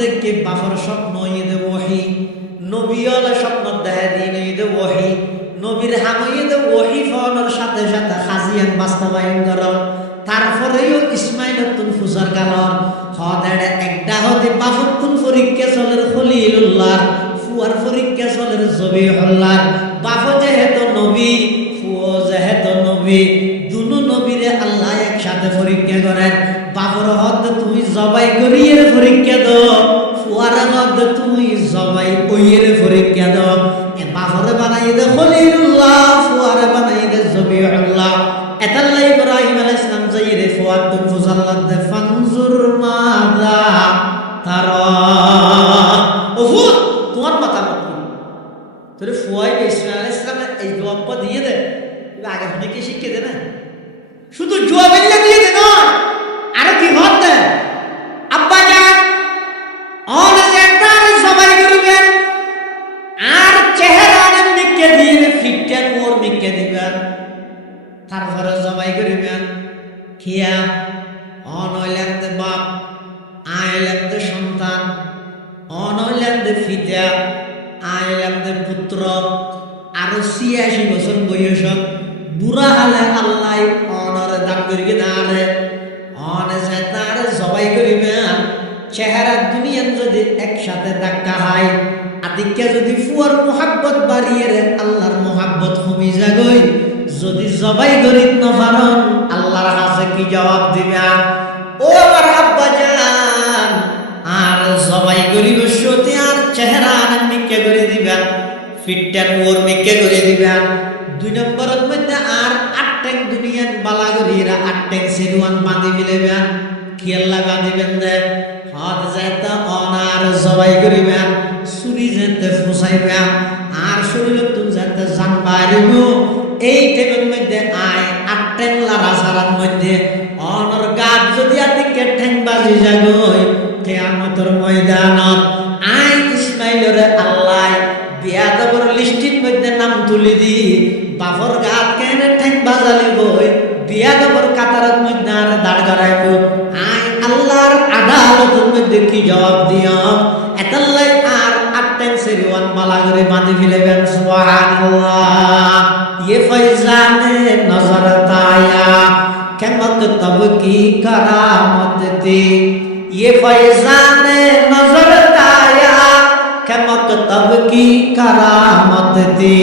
দেখে বাফর স্বপ্ন ঈদে ওহি, নবীওয়ালা স্বপ্ন দেখা দিন ঈদে ওহি, নবীর হামইদে ওহি ফোনের সাথে সাথে হাজিয়ান বাস্তবায়ন করন। তারপরেও ইসমাইল তুন ফুসার কালর হদেড়ে একটা হতে বাফর তুন পরীক্ষা চলের খলিলুল্লাহ, ফুয়ার পরীক্ষা চলের জবিহুল্লাহ। বাফ যেহেতু নবী, ফুও যেহেতু নবী, দুনো নবীরে আল্লাহ একসাথে পরীক্ষা করেন। বাফর হদ তুমি জবাই করিয়ে পরীক্ষা দাও, ফুয়ার হদ তুমি জবাই কইয়ে পরীক্ষা দাও। বাফরে বানাই দে খলিলুল্লাহ, ফুয়ারে বানাই দে জবিহুল্লাহ। এতাল্লাহ ইব্রাহিম আলাইহিস সালাম যাইরে ফুয়াদ তুন ফুজাল্লাহ দে ফানজুর মাযা তারা। ওহু তোমার মাথা মত তোরে ফুয়াই ইসমাইল আলাইহিস সালাম এই জবাবটা দিয়ে দে, আগে থেকে শিখিয়ে দে না, শুধু জবাবটা দিয়ে দে না, আরে কি হত দে আব্বা জান অনে তার সবাই করবেন আর চেহারা নিকে দিয়ে ফিটটা মোর নিকে দিবেন, তারপরে জবাই করিবেন। খিয়া অনইলেন দে বাপ, আইলেন দে সন্তান, অনইলেন দে ফিতা, আইলেন দে পুত্র। আরো ৮৬ বছর বয়সত বুড়া হালে আল্লাহ অনরে দান করিকে দাঁড়ে অনে যে তারে জবাই করিবেন। চেহারা দুনিয়ান যদি একসাথে ধাক্কা হয়, আদিকে যদি ফুয়ার মোহাব্বত বাড়িয়ে রে আল্লাহর মোহাব্বত কমি যাগই। যদি জবাই করিত না পারন আল্লাহর কাছে কি জবাব দিবেন? ও আমার আব্বা জান, আর জবাই করিব সত্যি আর চেহারা নিকে করে দিবেন, ফিটটান ওর নিকে করে দিবেন। ২ নম্বরের মধ্যে আর ৮ ট্যাং দুনিয়ান বালা করিরা ৮ ট্যাং সেরুয়ান বাঁধি ফেলেবেন, খেয়াল্লা বাঁধিবেন দে হাত যাইতে অনার জবাই করিবেন, ছুরি যেতে ফুসাইবেন, আর শরীর তুমি যাতে জান বাড়িব। এই টেমের মধ্যে আয় ৮ ট্যাং লারা সারার মধ্যে অনর গাত যদি আদিকে ঠ্যাং বাজি যাগই কিয়ামতের ময়দানত আয় ইসমাইলরে আল্লাহ বিয়াদবর লিস্টির মধ্যে নাম তুলি দি বাফর গাত কেন ঠ্যাং বাজালি বই বিয়াদবর কাতারের মধ্যে আর দাঁড় করাইব। আয় আল্লাহর আদালতের মধ্যে কি জবাব দিও? এতাল্লাই আর ৮ ট্যাং সেরিওয়ান বালা করে বাঁধি ফেলেবেন। সুবহানাল্লাহ। ये फैजाने नजर ताया केमत तब की करामत थी, ये फैजाने नजर ताया केमत तब की करामत थी।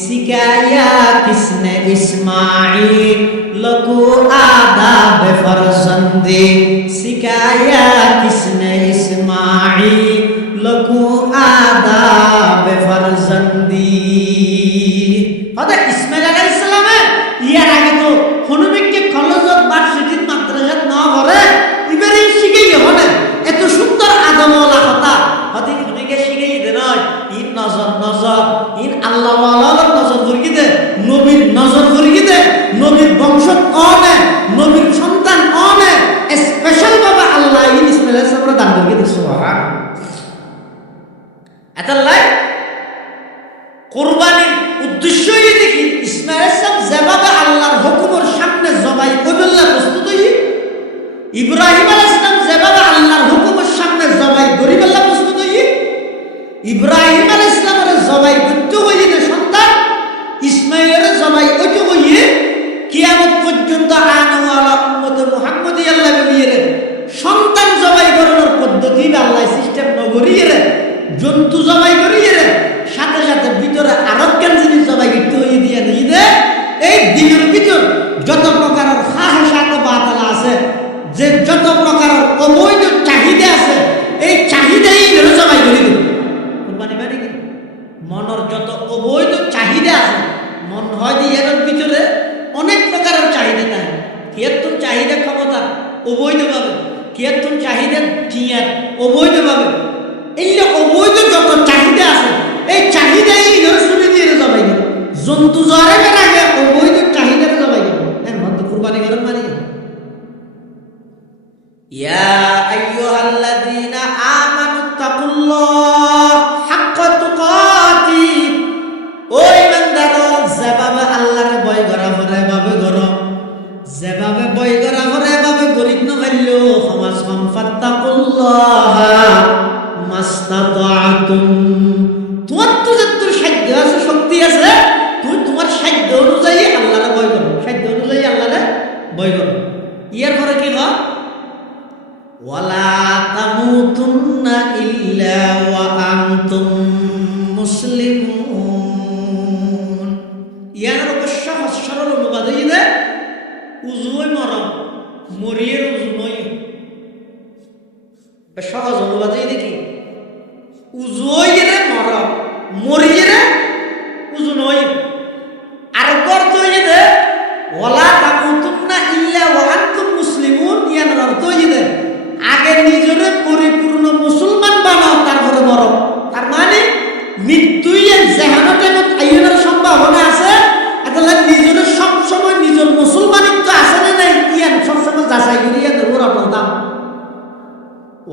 सिखाया किसने इस्माइल लको आदाब फरजंदी, सिखाया किसने इस्माइल लको आदाब फरजंदी। ইসমাইল আলাইহিস সালামে ইয়ার আগে তো হনুমিককে কলেজত ভার্সিটির মাদ্রাসাত না পড়ে ইবারে শিখেই হনে এত সুন্দর আদমওয়ালা কথা হদি হনিকে শিখেই দে নয়। ইন নজর নজর ইন আল্লাহ ওয়ালার নজর করি দে, নবীর নজর করি দে, নবীর বংশ অনে, নবীর সন্তান অনে স্পেশাল ভাবে আল্লাহ ইন ইসমাইল আলাইহিস সালামকে দান করি দে। সুবহানাল্লাহ। এতাল্লাই কুরবানির উদ্দেশ্যই দেখি ইসমাইল আলাইহিস সালাম যেভাবে আল্লাহর হুকুমের সামনে জবাই কইবল্লা প্রস্তুত হই, ইব্রাহিম আলাইহিস সালাম যেভাবে আল্লাহর হুকুমের সামনে জবাই করিবল্লা প্রস্তুত হই, ইব্রাহিম আলাইহিস সালামের জবাই করতে হইলে সন্তান ইসমাইলের জবাই করতে হইলে কিয়ামত পর্যন্ত আনওয়ালা উম্মতে মুহাম্মদী আল্লাহ বলিয়ে সন্তান জবাই করার পদ্ধতি আল্লাহ সিস্টেম নগরিয়ে জন্তু জবাই করিয়ে সাথে সাথে ভিতরে আরো কেন জিনিস জবাই করতে হয়ে দিয়ে দিয়ে এই দিনের ভিতর যত প্রকারের ফাহিশাত বাতালা আছে, যে যত প্রকারের অবৈধ চাহিদা আছে, এই চাহিদাই জবাই করে দেব। কুরবানি মানে কি মনের যত অবৈধ চাহিদা আছে, মন হয় যে এর ভিতরে অনেক প্রকারের চাহিদা থাকে। কিয়তুন চাহিদা ক্ষমতা অবৈধভাবে, কিয়তুন চাহিদা টিয়ার অবৈধভাবে, এই অবৈধ যত চাহিদা আছে এই চাহিদাই শুনে দিয়ে জবাই করে জন্তু জ্বরে আগে অবৈধ চাহিদা জবাই করে। হ্যাঁ মত কুরবানি করেন মানে ইয়া আইয়ুহাল্লাযীনা আমানুত্তাকুল্লাহ হাক্কা তুকাতি। ও ইমানদাররা, যেভাবে আল্লাহর ভয় করা পড়ে ভাবে করো, যেভাবে ভয় করা পড়ে ভাবে গরিব না হইলো সমাজ ফাত্তাকুল্লাহ ইয়ার সহজ সরল অনুবাদ হইলে উজুই মরম মরিয়ের উজু নই। সহজ অনুবাদ হইলে কি উজুই মরম মরিয়ের উজু নই। আর অর্থ হইলে ওয়ালা তামুতুন্না ইল্লা ওয়া আনতুম মুসলিমুন, ইয়ার অর্থ হইলে আগে নিজের পরিপূর্ণ মুসলমান বানাও তারপরে মরম। তার মানে মৃত্যুই জাহান্নামের আইনের সম্ভাবনা আছে, তাহলে নিজের সবসময় নিজের মুসলমানিত্ব আছে না নাই ইয়ান সবসময় যাচাই করিয়া ধরুন আপনার দাম।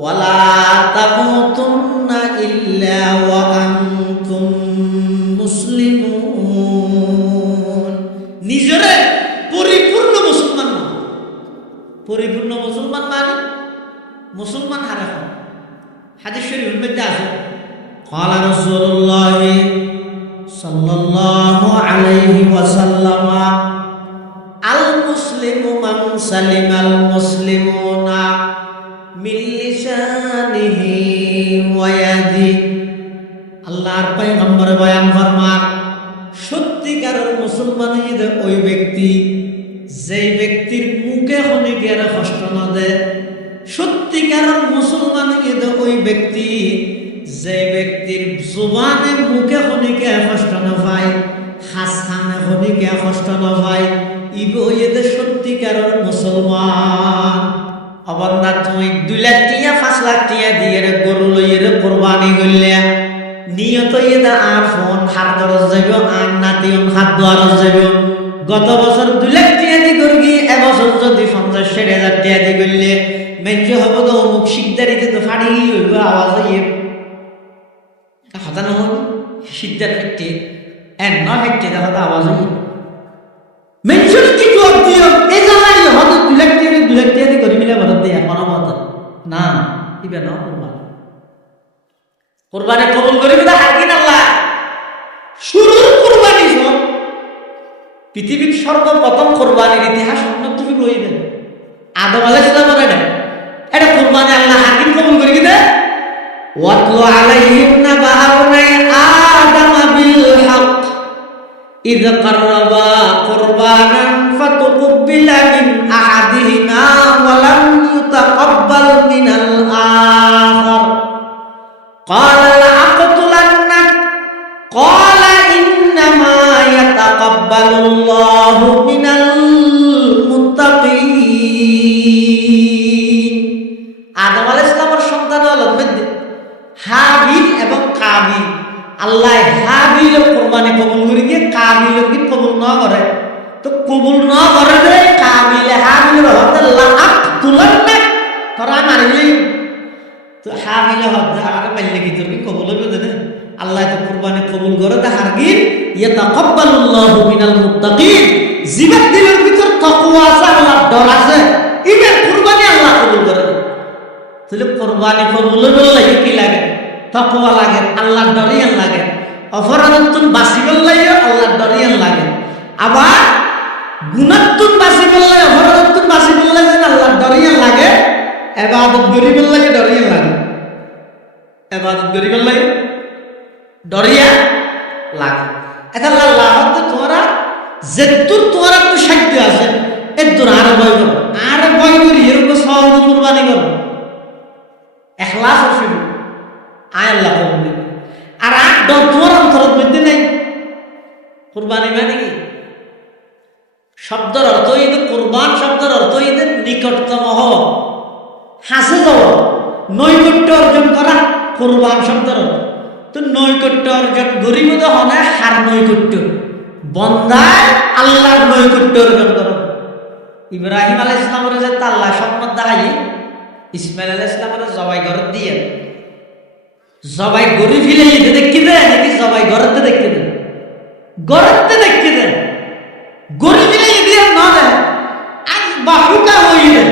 ওয়ালা তামুতুন্না ইল্লা ওয়া আনতুম মুসলিমুন, নিজেরে পরিপূর্ণ মুসলমান না। পরিপূর্ণ মুসলমান মানে মুসলমান হারা হন। হাদিস শরীফের মধ্যে আছে قال رسول الله صلى الله عليه وسلم المسلم من سلم المسلمون من لسانه ويده। আল্লাহর পয়গম্বর বয়ান ফরমান সত্যিকারের মুসলমান ওই ব্যক্তি যেই ব্যক্তির মুখে খনিকের কষ্ট না দেয়। সত্যিকারের মুসলমান ওই ব্যক্তি যে ব্যক্তির জুবানে মুখে খনিকে কষ্ট না পায়, হাসানে খনিকে কষ্ট না পায়, ইবো এদের সত্যিকারের মুসলমান। আবার না তুমি 2 লাখ টিয়া 5 লাখ টিয়া দিয়ে গরু লইয়ে কোরবানি করলে নিয়ত এদা আর ফোন হাত দরজ যাব আর নাতিয়ন হাত দরজ যাব। গত বছর 2 লাখ টিয়া দি করবি, এবছর যদি 50,000 টিয়া দি করলে মেঞ্জ হবো তো অমুক শিকদারিতে তো ফাড়ি হইব আওয়াজ হইয়ে হতানো হল সিদ্ধার ফেটে ন ফেটে দেখা আওয়াজ হইয়ে মেনশন কি জবাব দিও এই জানাই হয়তো 2 লাখ টাকা দিয়ে করে মিলে বদল দিয়ে কোনো মত না দিবে না। কুরবানি কবুল করে বিদা হাকিন আল্লাহ শুরুর কুরবানি সব পৃথিবীর সর্বপ্রথম কুরবানির ইতিহাস তুমি লইবেন আদম আলাইহিস সালামের এটা কুরবানি আল্লাহ হাকিম কবুল করে দিবে। ওয়াতলু আলাইহিম নাবা আবনাই আদম বিল হক إذ قربا قربانا فتقبل من أحدهما ولم يتقبل من الآخر قال لأقتلنك قال إنما يتقبل الله من المتقين। আদম আলাইহিস সালামের সন্তান হলো হাবিল এবং কাবিল। আল্লাহ হাবিল কুরবানি কবুল করে দিয়ে কাবিল কি কবুল না করে, তো কবুল না করে রে কাবিল হাবিল হতে লাআকতুলান্নাক তোরা মারলি, তো হাবিল হতে আর মারলে কি তোর কি কবুল হবে না? আল্লাহ তো কুরবানি কবুল করে দে হারগির ইয়াতাকাব্বালুল্লাহু মিনাল মুত্তাকিন। জীবন দিলের ভিতর তাকওয়া আছে, আল্লাহর ডর আছে, এটার কুরবানি আল্লাহ কবুল করে। তাহলে কুরবানি কবুল হলে কি লাগে? তাকওয়া লাগে, আল্লাহর ডরিয়ান লাগে। অপরাধতুন বাঁচিবল লাগে, আল্লাহর ডরিয়ান লাগে। আবার গুনাহতুন বাঁচিবল লাগে, অপরাধতুন বাঁচিবল লাগে, আল্লাহর ডরিয়ান লাগে। ইবাদত করিবল লাগে, ডরিয়ান লাগে। ইবাদত করিবল লাগে, ডরিয়া লাগে। এটা আল্লাহ তো তোরা যেতুর তোরা তো সাধ্য আছে এতুর আর ভয় করো, আর ভয় করি এরকম সহজ কুরবানি করো, ইখলাস শুরু আয় আল্লাহ কবুল দিবে। আর তোমার অন্তরের মধ্যে নেই কুরবানি মানে কি? শব্দের অর্থ ঈদ, কুরবান শব্দের অর্থ ঈদ নিকটতম হওয়া, হাসে যাওয়া, নৈকট্য অর্জন করা কুরবান শব্দের অর্থ। তো নৈকট্য অর্জন গরিব তো হয় হার নৈকট্য বন্দায় আল্লাহর নৈকট্য অর্জন করো। ইব্রাহিম আলাইহিস সালামের যে আল্লাহ স্বপ্ন দেখাই ইসমাইল আলাইহিস সালামের জবাই ঘর দিয়ে জবাই গরি ফিলে যেতে দেখতে দেয় নাকি জবাই ঘরতে দেখতে দেন? ঘরতে দেখতে দেন, গরি ফিলে দিয়ে না দেয়। আজ বাহুকা হইলে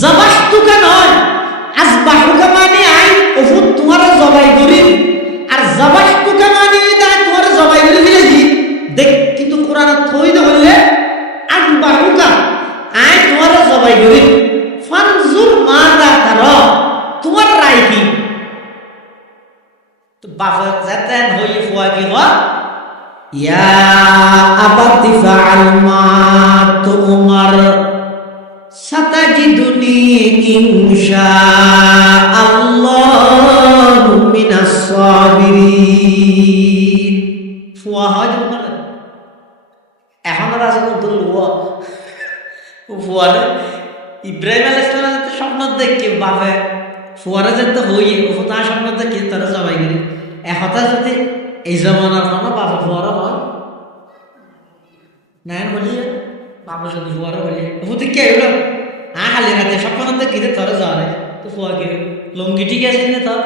জবাস্তুকা নয়, আজ বাহুকা মানে আই ওফুত তোমার জবাই গরি, আর জবাস্তুকা মানে তাই তোমার জবাই গরি ফিলে দি দেখ। কিন্তু কোরআন থই দে বললে আজ বাহুকা আই তোমার জবাই গরি ফানজুর মাদা তারা, তোমার রায় কি? বাফা যেতেন হই ফুয়া কি হয় ইয়া আবাত স্বপ্ন আছে কিন্তু লুয়া ফুয়ারে ইব্রাহিম আলাইহিস সালাম স্বপ্ন দেখে বাপে ফুয়ারে যেতে হইয়ে ফুতা স্বপ্ন দেখে তারা জবাই করে একতা যদি এই জমানার কোনো বাপে ফুয়ারা হয় নায়ন বলিয়ে বাপে যদি ফুয়ারা বলিয়ে ফুতে কে হলো খালি হাতে স্বপ্ন দেখে তোরা যাওয়ারে তো ফুয়া কে লঙ্গি ঠিক আছে না তোর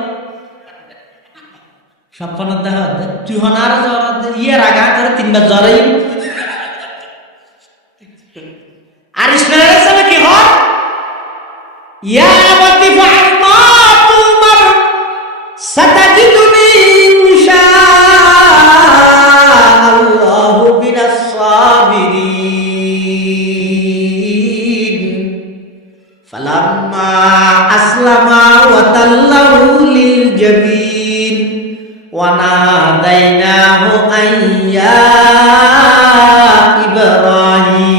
স্বপ্ন দেখা তুই হনার জ্বর ইয়ের আগা তোর 3 বার জ্বরাই আর ইসমাইল আলাইহিস সালাম কি হয় ইয়া আবাতি ফাআল মা তুমার সাতাজিদুনি ইনশাআল্লাহু মিনাস সাবিরিন ফালাম্মা আসলামা ওয়া তাল্লাহু লিল জাবিন ওয়া নাদাইনাহু আইয়া ইব্রাহিম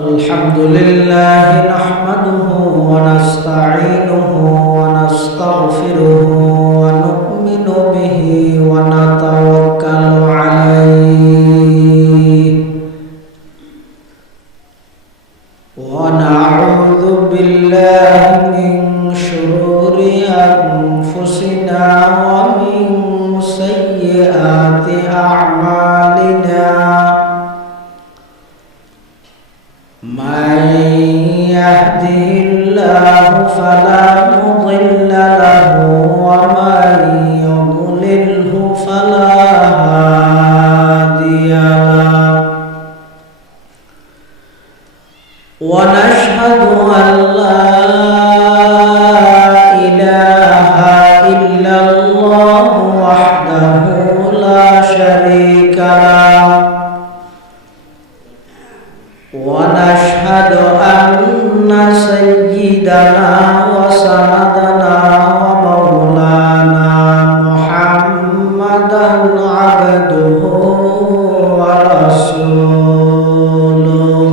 আলহামদুলিল্লাহ নাহমাদুহু ওয়া নাস্তাঈনুহু ওয়া নাস্তাগফিরুহু ওয়া নু'মিনু বিহি ওয়া নাতাওয়াক্কালু আলাইহি ওয়া না'উযু বিল্লাহি মিন শুরুরি আনফুসিনা ওয়া মিন সাইয়্যাতি আ'মালিনা من يهده الله فلا مضل له ومن يضلله فلا هادي له ونشهد أن لا إله إلا الله وحده لا شريك له ونشهد أن سيدنا وسندنا ومولانا محمدا عبده ورسوله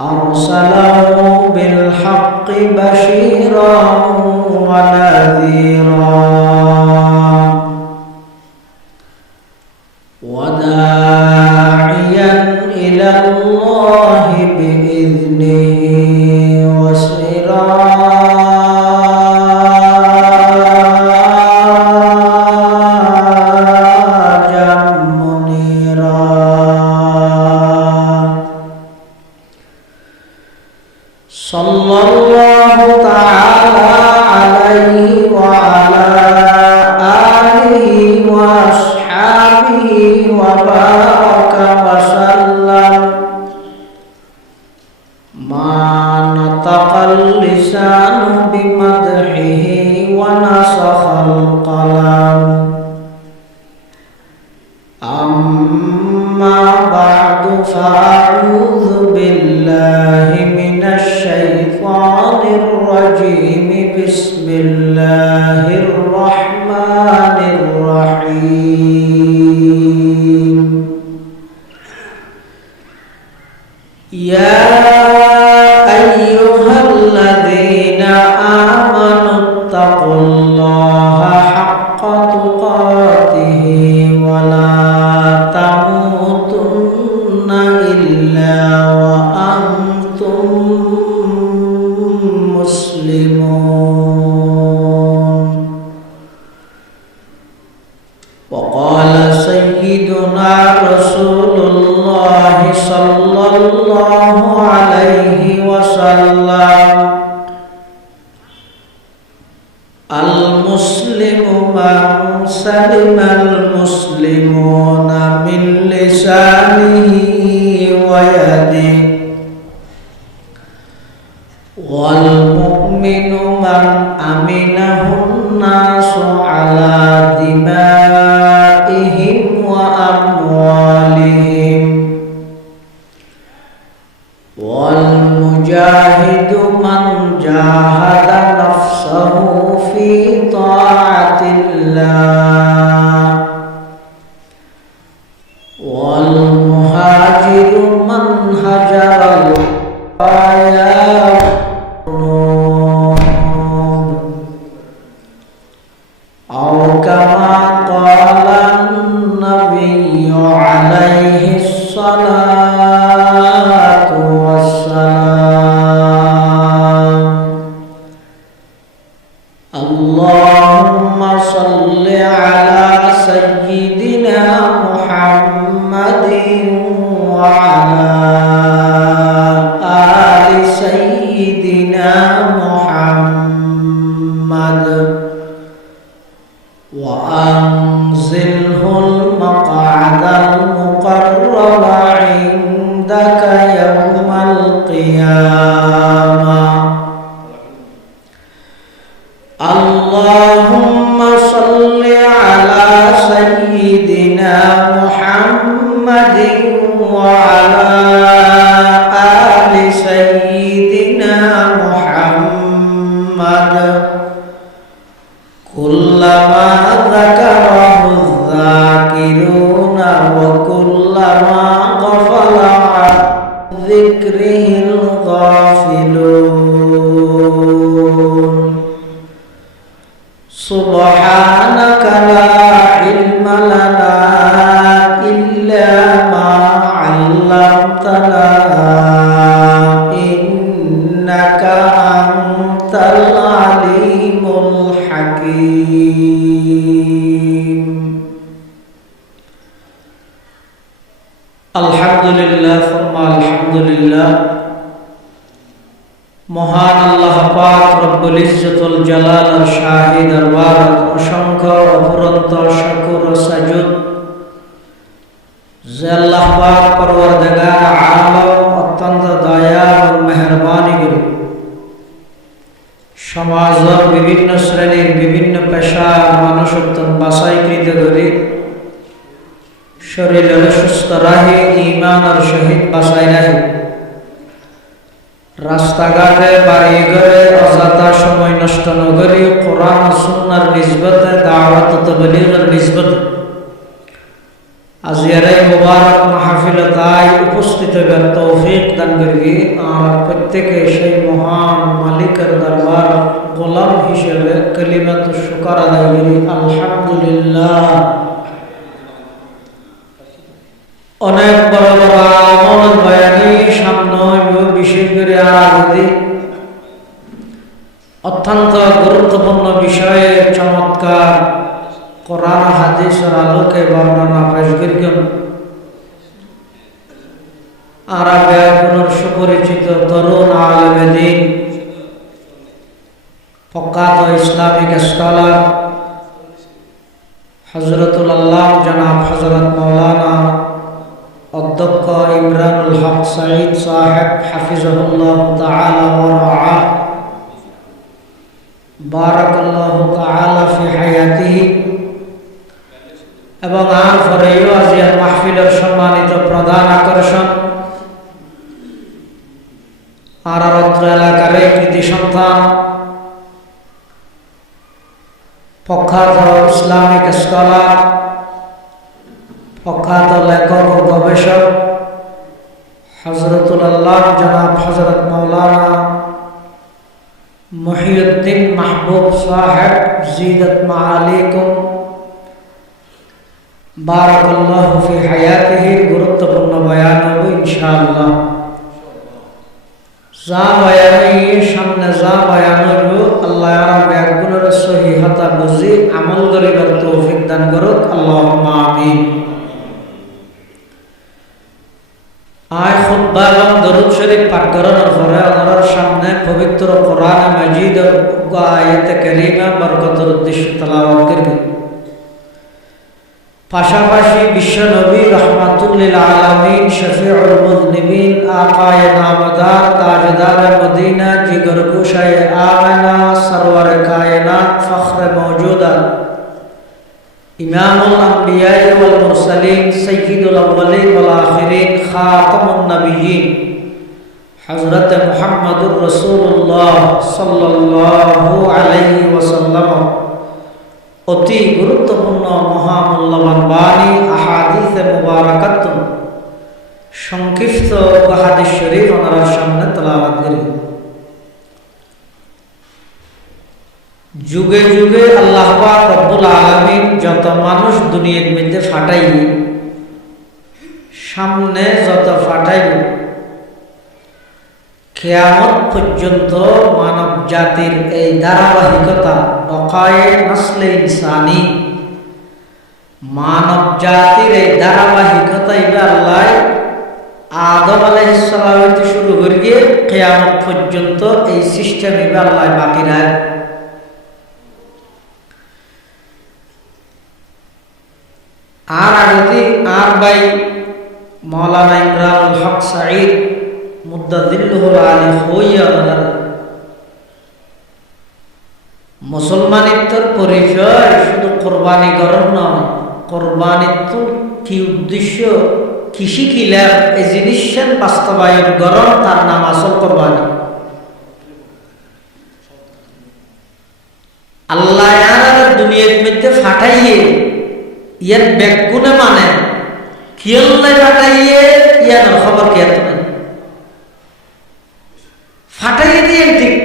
أرسله بالحق بشيرا ونذيرا وداعيا إلى الله بإذنه وسراجا منيرا صلى الله تعالى عليه وعلى آله وأصحابه وبارك وسلم ما نطق اللسان بمدحه ونسخ القلم أما بعد فأعوذ بالله من الشيطان الرجيم بسم الله الرحمن الرحيم يا أيها الذين آمنوا اتقوا الله حق تقاته ولا تموتن إلا وأنتم مسلمون وقال سيدنا رسول الله صلى الله عليه وسلم المسلم من سلم المسلمون من لسانه ويده والمؤمن من أمنه الناس على دمائهم وأموالهم والمجاهد من جاهد نفسه في طاعة الله والمهاجر من هجر البغايا اللهم صل على سيدنا محمد وعلى آل سيدنا محمد وأنزله المقعد المقرب عندك يوم القيامة. اللهم صل على سيدنا محمد وعلى آل سيدنا محمد كلما ذكره الذاكرون وكلما غفل عن ذكره الغافلون. سبحانك لا علم لنا إلا ما علمتنا إنك أنت العليم الحكيم. الحمد لله ثم الحمد لله. মহান আল্লাহ পাক রব্বুল ইজ্জতুল জালাল শাহী দরবার অসংখ্য অফুরন্ত শুকর ও সাজুদ যে আল্লাহ পাক পরওয়ারদিগার আলম অত্যন্ত দয়া ও মেহেরবানি করে সমাজের বিভিন্ন শ্রেণীর বিভিন্ন পেশার মানুষ অত্যন্ত বাছাইকৃত করে শরীরের সুস্থ রাহে ঈমানের সহিত বাছাই রাহে রাস্তাঘাটে বাড়ি ঘরে অযথা সময় নষ্ট ন করি কোরআন ও সুন্নাহর নিসবতে দাওয়াত ও তাবলীগের নিসবতে আজিয়ার এই মুবারক মাহফিলে তাই উপস্থিত হবার তৌফিক দান করবি। আর প্রত্যেকে সেই মহান মালিকের দরবার গোলাম হিসেবে কালিমাতু শুকর আদায় করি আলহামদুলিল্লাহ। অনেক বড় বড় আমল বয়ানি সামনে বিশেষ করে আরাধি অত্যন্ত গুরুত্বপূর্ণ বিষয়ে চমৎকার কোরআন হাদিসের আলোকে বর্ণনা পেশ করেন। আরবের কোন সুপরিচিত তরুণ আলেমে দ্বীন প্রখ্যাত ইসলামিক স্কলার হযরতুল আল্লাহ জনাব হযরত মাওলানা অধ্যক্ষ ইমরানুল হক সাঈদ সাহেব হাফিজাহুল্লাহ তাআলা ওয়া রাআহ বারাকাল্লাহু তাআলা ফি হায়াতিহি এবং আর পরেও আজিয়ার মাহফিলের সম্মানিত প্রধান আকর্ষণ আর অত্র এলাকার কৃতি সন্তান প্রখ্যাত ইসলামিক স্কলার প্রখ্যাত লেখক ও গবেষক হযরতুল আল্লাহ জনাব হযরত মাওলানা মুহিউদ্দিন মাহবুব সাহেব জিদাত মাআলিকুম বারাকাল্লাহু ফি হায়াতিহি গুরুত্বপূর্ণ বয়ান হবে ইনশাআল্লাহ। যা বয়ানি সামনে যা বয়ান হইব আল্লাহ আর ব্যাগুণের সহিহতা বুঝি আমল করিবার তৌফিক দান করুক আল্লাহুম্মা আমিন। আয় খুতবা এবং দরুদ শরীফ পাঠ করানোর পরে আপনার সামনে পবিত্র কোরআন মাজিদ ও আয়াতে কারিমা বরকতের উদ্দেশ্যে তেলাওয়াত করব। পাশাপাশি বিশ্ব নবী রহমাতুল লিল আলামিন শফিউল মুযনিবিন আকায়ে নামদার তাজদার মদিনা জিগর গোশায়ে আমেনা সরওয়ার কায়নাত ফখরে মওজুদাত ইমামুল আম্বিয়া ওয়াল মুরসালিন সাইয়্যিদুল আউওয়ালিন ওয়াল আখিরিন খাতামুন নবিয়্যিন হযরত মুহাম্মদুর রাসূলুল্লাহ সাল্লাল্লাহু আলাইহি ওয়াসাল্লাম অতি গুরুত্বপূর্ণ মহামূল্যবান বাণী আহাদিসে মুবারাকাত সংক্ষিপ্ত হাদিস শরীফ ওনার সামনে তেলাওয়াত করি। যুগে যুগে আল্লাহ পাক রব্বুল আলামিন যত মানুষ দুনিয়ার মধ্যে ফাটাই সামনে যত ফাটাইব কিয়ামত পর্যন্ত মানব জাতির এই ধারাবাহিকতা বকায়ে নসলে ইনসানি, মানব জাতির এই ধারাবাহিকতা ইবে আল্লাহ আদম আলাইহিস সালাম হইতে শুরু করিয়ে কিয়ামত পর্যন্ত এই সিস্টেম ইবে আল্লাহ বাকি রায়। আর আগতি আর ভাই মৌলানা ইমরানুল হক সাঈদ মুদ্দাদিল্লুহুল আলী হইয়া মুসলমানিত্বর পরিচয় শুধু কোরবানি গরম নয়, কোরবানিত্ব কি উদ্দেশ্য, কৃষি কিলার এই জিনিসের বাস্তবায়ন গরম, তার নাম আসল কোরবানি। আল্লাহ দুনিয়ার মধ্যে ফাটাইয়ে ইয়ার ব্যাগুনে মানে কিয়ল্লাই ফাটাইয়ে ইয়ার খবর কে নাই ফাটাইয়ে দিয়ে ঠিক,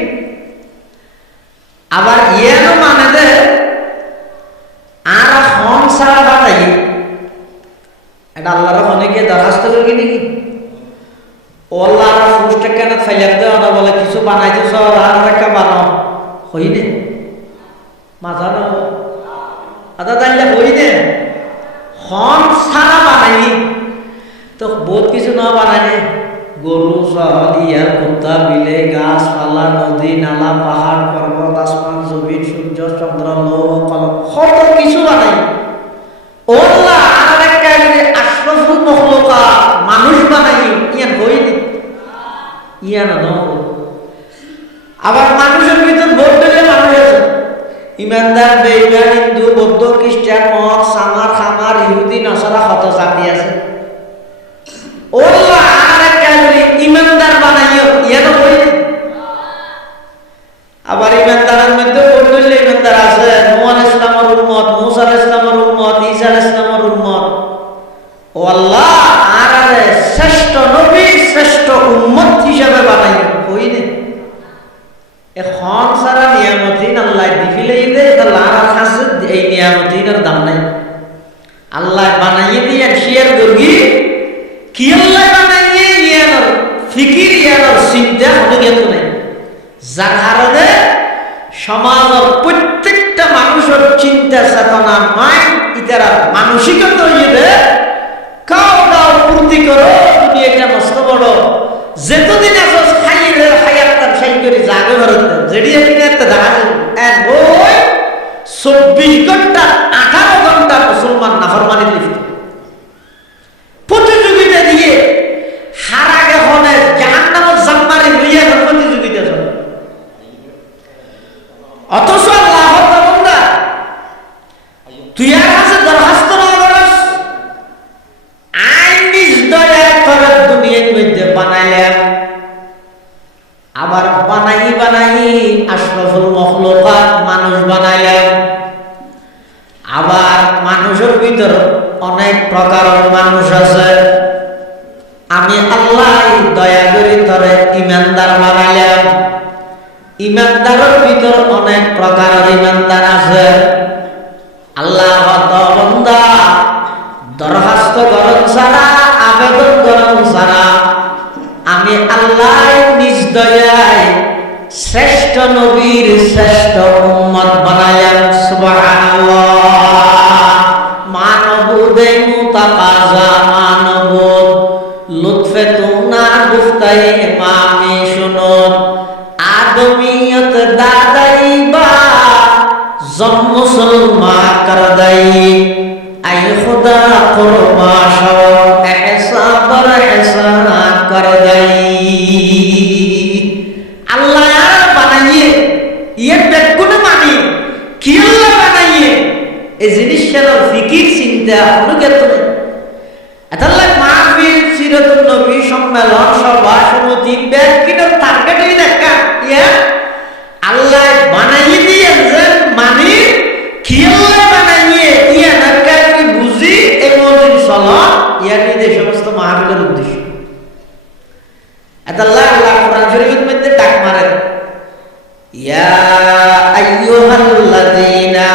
আবার ইয়ারও মানে দে আর হন সারা ফাটাইয়ে এটা আল্লাহর অনেকে দরখাস্ত করি নাকি ও আল্লাহ ফুসটা কেন ফাইলাম দেওয়া না বলে কিছু বানাইতে সর আর একটা বানাও হইনে মাথা না আদা তাইলে হইনে হন সারা বানাই তো বহুত কিছু না বানাইনে গরু সহল ইয়ার কুত্তা বিলে গাছপালা নদী নালা পাহাড় পর্বত আসমান জমিন সূর্য চন্দ্র লৌহ কলম কত কিছু বানাই ওল্লাহ আর একটা আশরাফুল মখলুকাত মানুষ বানাই ইয়ান হইনি ইয়ান ন আবার মানুষের ভিতর ভোট দিলে মানুষ আছে ইমানদার বেঈমান হিন্দু বৌদ্ধ খ্রিস্টান মদ সামার খামার ইহুদি নসারা কত জাতি আছে ওল্লাহ আর একটা ইমানদার বানাইও ইয়ান হইনি আবার ইমানদারের মধ্যে ভোট দিলে ইমানদার আছে নূহ আলাইহিস সালামের উম্মত মূসা আলাইহিস সালামের উম্মত ঈসা আলাইহিস সালামের উম্মত ও আল্লাহ আর শ্রেষ্ঠ নবী শ্রেষ্ঠ উম্মত হিসেবে বানাইও হইনি এখন সারা নিয়ামতিন আল্লাহ দিফিলেই দে আল্লাহ আর কাছে এই নিয়ামতিনের দাম নাই আল্লাহ বানাইয়ে দিয়ে শেয়ার করবি কি আল্লাহ বানাইয়ে ইয়ার ফিকির ইয়ার চিন্তা হতে গেল নাই যার কারণে সমাজের প্রত্যেকটা মানুষের চিন্তা চেতনা মাইন্ড ইতারা মানসিকতা হইয়ে কাও কাও পূর্তি করো তুমি এটা মস্ত বড় যেতদিন আসস খাইয়ে খাইয়ার তার সাই করে জাগে ভারত যেটি আপনি একটা দেখা এক বই 24 ঘন্টা 18 ঘন্টা মুসলমান নাফরমানি লিপ্ত প্রতিযোগিতা দিয়ে হার আগে হলে জাহান্নামের জাম্মারি লইয়া প্রতিযোগিতা চলে অথচ আল্লাহ বান্দা তুই আর কাছে দরখাস্ত না করস আইন নিজ দয়া করে দুনিয়ার মধ্যে বানাইলাম আবার বানাই আশরাফুল মখলুকাত মানুষ বানাইলাম আবার মানুষের ভিতর অনেক প্রকারের মানুষ আছে আমি আল্লাহ দয়া করে তোরে ইমানদার বানাইলাম ইমানদারের ভিতর অনেক প্রকারের ইমানদার আছে আল্লাহ বান্দা দরখাস্ত গরম ছাড়া আবেদন গরম ছাড়া আমি আল্লাহ নিজ দয়ায় শ্রেষ্ঠ নবীর শ্রেষ্ঠ উম্মত বানাইলাম সুবহানাল্লাহ মানবুদে মুতাকাজা মানবুদ লুৎফে তুনা গুফতাই ইমামি শুনুন আদমিয়ত দাদাই বা জম মুসলমা করদাই আই খুদা কুরমা শাও এহসা বর এহসানা করদাই আল্লাহ বানাইয়ে ইয়ে বেগুন মানি কি আল্লাহ বানাইয়ে এই জিনিসটার ফিকির চিন্তা অনুগত নেই আল্লাহ মাহফিল সিরাতুন নবী সম্মেলন সভা সমিতি ব্যাংকিনের টার্গেটই দেখা ইয়া আল্লাহ বানাইয়ে দিয়েছেন মানে কি আল্লাহ বানাইয়ে ইয়া নাকারি বুঝি এমন চলা ইয়ার এই সমস্ত মাহফিলের উদ্দেশ্য আল্লাহ কোরআন শরীফের মধ্যে ডাক মারেন ইয়া আইয়ুহাল্লাযীনা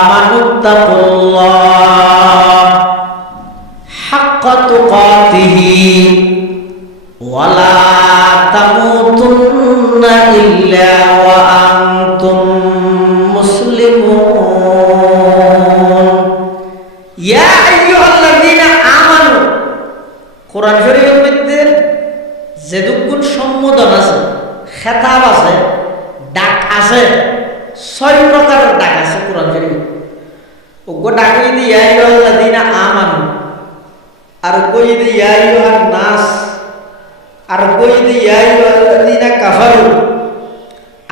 আমানুত্তাকুল্লাহ হাক্কা তুকাতিহি ওয়া লা তামুতুন্না ইল্লা ওয়া আনতুম কোরআন শরীফের মধ্যে যে দুগুণ সম্বোধন আছে, খেতাব আছে, ডাক আছে, 6 প্রকারের ডাক আছে কোরআন শরীফে। ওগো ডাকে দি ইয়া আইয়ুহাল্লাযীনা আমানু, আর কই দি ইয়া আইয়ুহান নাস, আর কই দি ইয়া আইয়ুহাল্লাযীনা কাফারু,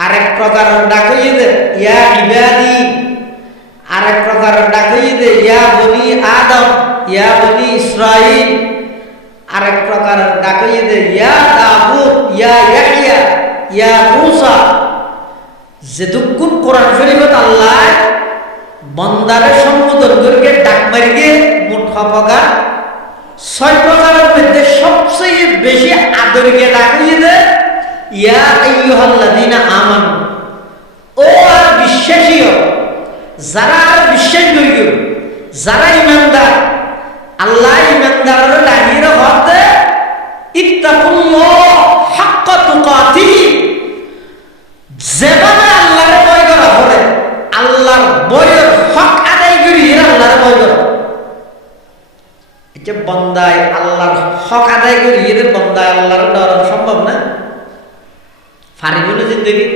আরেক প্রকারের ডাক হইয়ে দে ইয়া ইবাদি, আরেক প্রকারের ডাক হইয়ে দে ইয়া বনি আদম, ইয়া বনি ইসরাঈল, আরেক প্রকারের ডাক হইয়ে দে ইয়া দাউদ, ইয়া ইয়াহইয়া, ইয়া মূসা। যে দুগুণ কোরআন শরীফত আল্লাহ বান্দারে সম্বোধন করিয়ে ডাক মারিয়ে মোট হপকা 6 প্রকারের মধ্যে সবচেয়ে বেশি আদরিকে ডাক হইয়ে দে ইয়া আইয়ুহাল্লাযীনা আমানু, ও আর বিশ্বাসীও, যারা আর বিশ্বাস করিও, যারা ইমানদার, আল্লাহ ইমানদারের ডাকিয়ে হতে ইত্তাকুল্লাহ হাক্কা তুকাতিহি, যেভাবে আল্লাহর ভয় করা হবে, আল্লাহর ভয়ের হক আদায় করি আল্লাহর ভয় করা। এটা বন্দায় আল্লাহর হক আদায় করি এর বন্দায় আল্লাহর ডর সম্ভব না, ফারিব না জিন্দগি।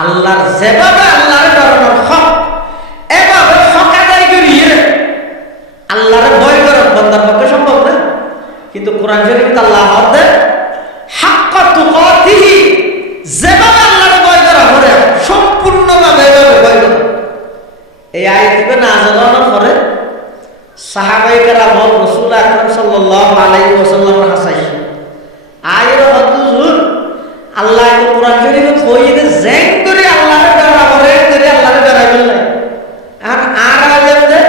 আল্লাহর যেভাবে আল্লাহর ডরানোর হক, এভাবে হক আদায় করি আল্লাহর ভয় করা বন্দার পক্ষে সম্ভব না। কিন্তু কোরআন শরীফে আল্লাহ হদে হাক্কা তুকাতিহি, যেভাবে আল্লাহর ভয় করা হবে সম্পূর্ণভাবে এভাবে ভয় করা। এই আয়াতটি নাযিল হওয়ার পরে সাহাবায়ে কেরাম রাসূল আকরাম সাল্লাল্লাহু আলাইহি ওয়াসাল্লামের হাসাইছে আয়ের হদুর আল্লাহ কোরআন শরীফে কইতে জেং করে আল্লাহর ডরা করে করে আল্লাহর ডরা বললেন। আর আয়াতে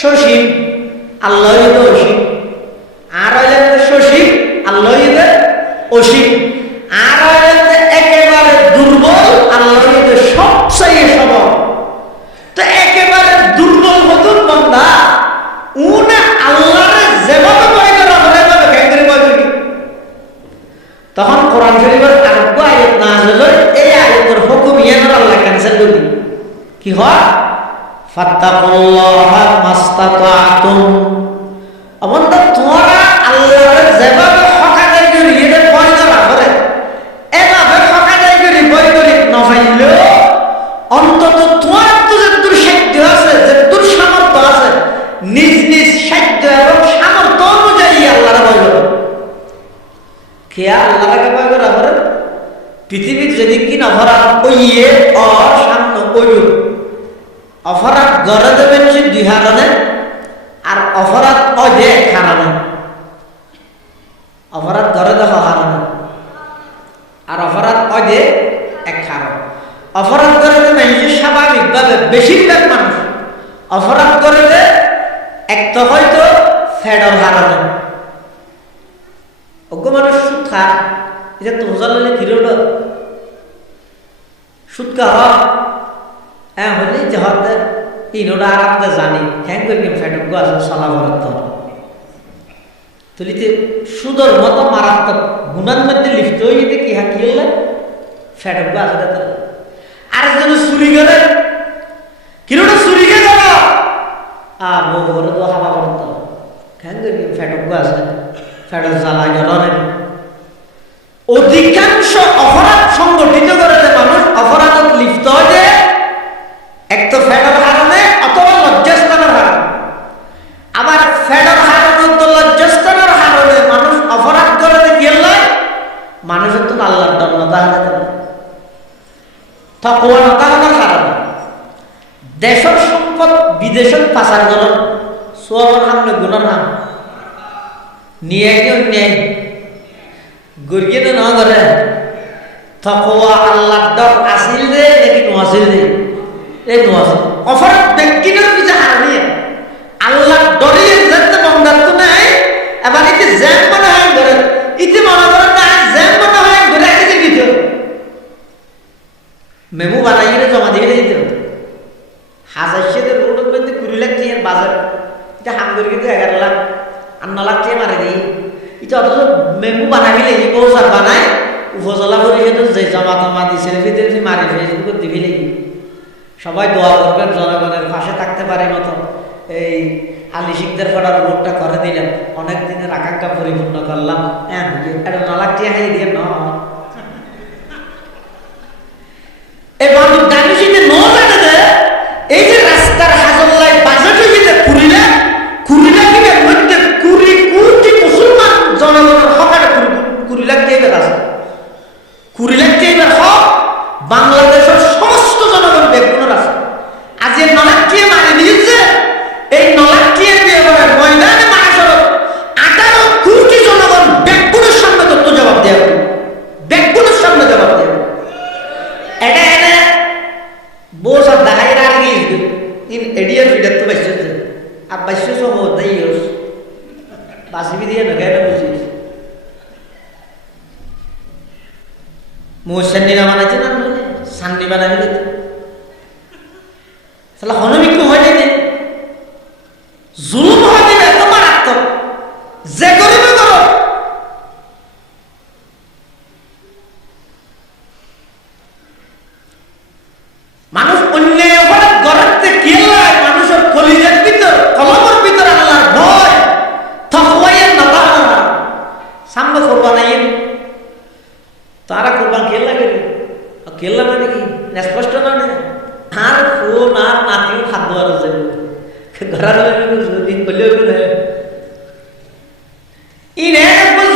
সসীম আল্লাহই তো অসীম, আর আয়াতে সসীম আল্লাহই তো অসীম, আর আয়াতে একেবারে দুর্বল আল্লাহই তো সবচেয়ে সবল। তো একেবারে দুর্বল হতুন বান্দা উনা আল্লাহরে যেভাবে ভয় করা হবে এভাবে কেন ভয় করি। তখন কোরআন শরীফের আরেকটা আয়াত নাযিল হয়, এই আয়াতের হুকুম ইয়ানোর আল্লাহ ক্যান্সেল করে কি হয়, ফাত্তাকুল্লাহা মাস্তাতাতুম, অবন্ধা তোমরা আল্লাহরে যেভাবে হক আদায় করি এদের ভয় করা হবে এভাবে হক আদায় করি ভয় করি না পাইলেও অন্তত তোমার তো যে তোর সাধ্য আছে, যে তোর সামর্থ্য আছে, নিজ নিজ সাধ্য এবং সামর্থ্য অনুযায়ী আল্লাহরে ভয় করো। কে আল্লাহকে ভয় করা হবে? পৃথিবীর যেদিন কিন অপরাধ ওইয়ে অর সামনে ওইও অপরাধ গড়ে দেবেন সে 2 হারণে, আর অপরাধ অজে 1 হারণে। অপরাধ গড়ে দেওয়া হারণে আর অপরাধ অজে 1 হারণ। অপরাধ করে মানুষের স্বাভাবিকভাবে বেশিরভাগ মানুষ অপরাধ করে এক তো হয়তো ফেডর হারানো অজ্ঞ মানুষ সুদ খা, এটা তো বোঝালে কিরোড সুদ খাওয়া হ্যাঁ হলে যে হতে ইনোটা আর আপনার জানি হ্যাং করে ফেডজ্ঞ আছে চলাফারত তুলিতে সুদর মতো মারাত্মক গুণার মধ্যে লিপ্ত হয়ে যেতে কি হ্যাঁ কি হলে ফেডজ্ঞ আছে। আরেকজন চুরি গেলে কিরোটা চুরি গে যাব বউরে তো হাবা করত কেন ফেটক আছে ফেটক জ্বালায় গেলেন। অধিকাংশ অপরাধ সংগঠিত করে মানুষ অপরাধত লিপ্ত হয়ে এক তো ফেডর হারণে অথবা লজ্জাস্থানের হারণে, আবার ফেডর হারণ তো লজ্জাস্থানের হারণে মানুষ অপরাধ করে গেলে মানুষের তো আল্লাহর দন্নতা হারাতে তকওয়া নতাহার কারণে দেশের সম্পদ বিদেশের পাচার করেন সোয়াবের নামে গুণের নাম নিয়ে গিয়ে নেই গড়িয়ে তো না করে তকওয়া আল্লাহর ডর আসিল রে নাকি নোয়াসিল রে এই নোয়াসিল অপরাধ ব্যক্তিদের পিছে হারিয়ে আল্লাহর ডরিয়ে যেতে বন্ধাত্ম নাই। এবার এতে জ্যাম মনে হয় করে ইতি মনে করেন না জ্যাম মনে হয় করে এসে দিত মেমু বানাইলে জমা দিয়ে দিতে হতো। 1000 রোডের মধ্যে 20 লাখ টাকার বাজার, এটা হাম করে কিন্তু 11 লাখ আর 9 লাখ টাকা মারে দিই। এটা অথচ মেমু বানাবিলে এই পৌঁছার বানায় উপজেলা পরিষদের যে জমা টমা দিছে ফিরে মারে ফেসবুকে দিবি লাগি। সবাই দোয়া করবেন জনগণের পাশে থাকতে পারে মতো। এই আলী শিকদার পড়ার লোকটা করে দিলাম, অনেক দিনের আকাঙ্ক্ষা পরিপূর্ণ করলাম। হ্যাঁ, এটা নলাকটিয়া খাই দিয়ে ন এই মানুষ দানুষিতে ন জানে যে এই যে রাস্তার হাজল্লাই বাজেট হইতে কুড়িলা কিবার মধ্যে 20 কোটি মুসলমান জনগণের হকারে 20 লাখ দিয়ে আছে। 20 লাখ দিয়ে হক বাংলাদেশের সমস্ত জনগণ বেগুনের আছে। আজ এই নলাকটিয়া মারি দিয়েছে, এই নলাকটিয়া দিয়ে ময়দানে মারা 18 কোটি জনগণ বেগুনের সামনে তত্ত্ব জবাব দেওয়া, বেগুনের সামনে জবাব দেওয়া। এটা বস আর দাহাইরা আর গিয়েছিল ইন এডিয়ার ফিডার তো বাইশ আর 2200 হো তাই ইউস বাসিবি দিয়ে না গায়না বুঝিস মোশান্নি না বানাইছে না সান্নি বানাবি না সালা হনমিক হয় না জুলুম হয় না এত মারাত্মক যে করিবে করো। মানুষ অন্য গড়াতে কেলায় মানুষের কলিজার ভিতর কলমের ভিতর আল্লাহর ভয় তাকওয়ায়ের নাতারা সামনে কোরবানাইয়ের তারা কোরবান কেলা গেলে কেলা মানে কি স্পষ্ট না আর ফোন আর নাতিও খাদ্য আর যাবে ঘরার যদি বলেও না ইনে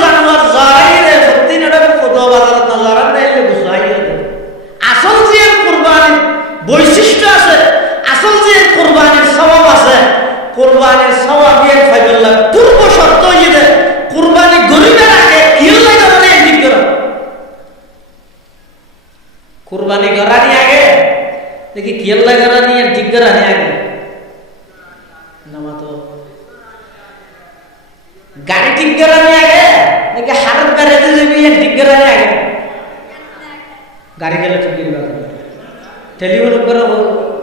জানোয়ার জরাই রে সত্যি না ফটো বাজার না জরার না এলে বুঝাই আসল যে কোরবানি বৈশিষ্ট্য আছে, আসল যে কোরবানির সওয়াব আছে, কোরবানির সওয়াব দিয়ে ফাইবাল্লাহ পূর্ব শর্ত হইছে কোরবানি গরিবের আগে কিল্লা করে ঠিক করো। কোরবানি করানি আগে দেখি কিল্লা করানি আর ঠিক করানি আগে নামা তো গাড়ি ঠিক করানি আগে নাকি হারত বেড়াতে যাবি আর ঠিক করানি আগে গাড়ি গেলে ঠিক করবে টেলিফোন করে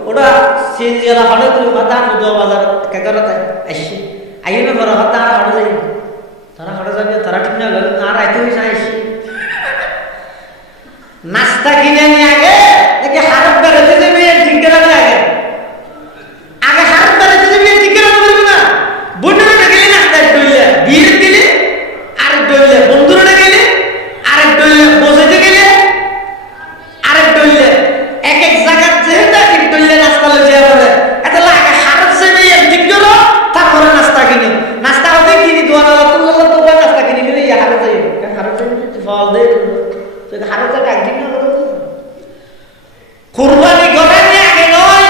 ওটা সিএনজি वाला হলে তুমি কথা দো বাজার কাগরতে আসছে আইনে বড় হতা আর হড় যাই তারা হড় যাবে তারা ঠিক না গেল আর আইতে হই যাইস নাস্তা কিনে নিয়ে আগে দেখি হারত বেড়াতে যাবি ঠিক করে আগে আগে হারত বেড়াতে যাবি ঠিক করে করবি না বন্ধুরা গেলে নাস্তা কইলে বিয়ের দিলে আর কইলে বন্ধুরা গেলে আর কইলে বসেতে গেলে আর কইলে এক এক জায়গা যেটা ঠিক কইলে নাস্তা লইছে বলে এত লাগে হারত যাবে ঠিক করো তারপরে নাস্তা কিনে নাস্তা হতে কিনি দোয়ানা আল্লাহ তো নাস্তা কিনে গেলে হারত যাই হারত ফল দে তো হারত টাকা কিনে কুরবানি করার আগে নয়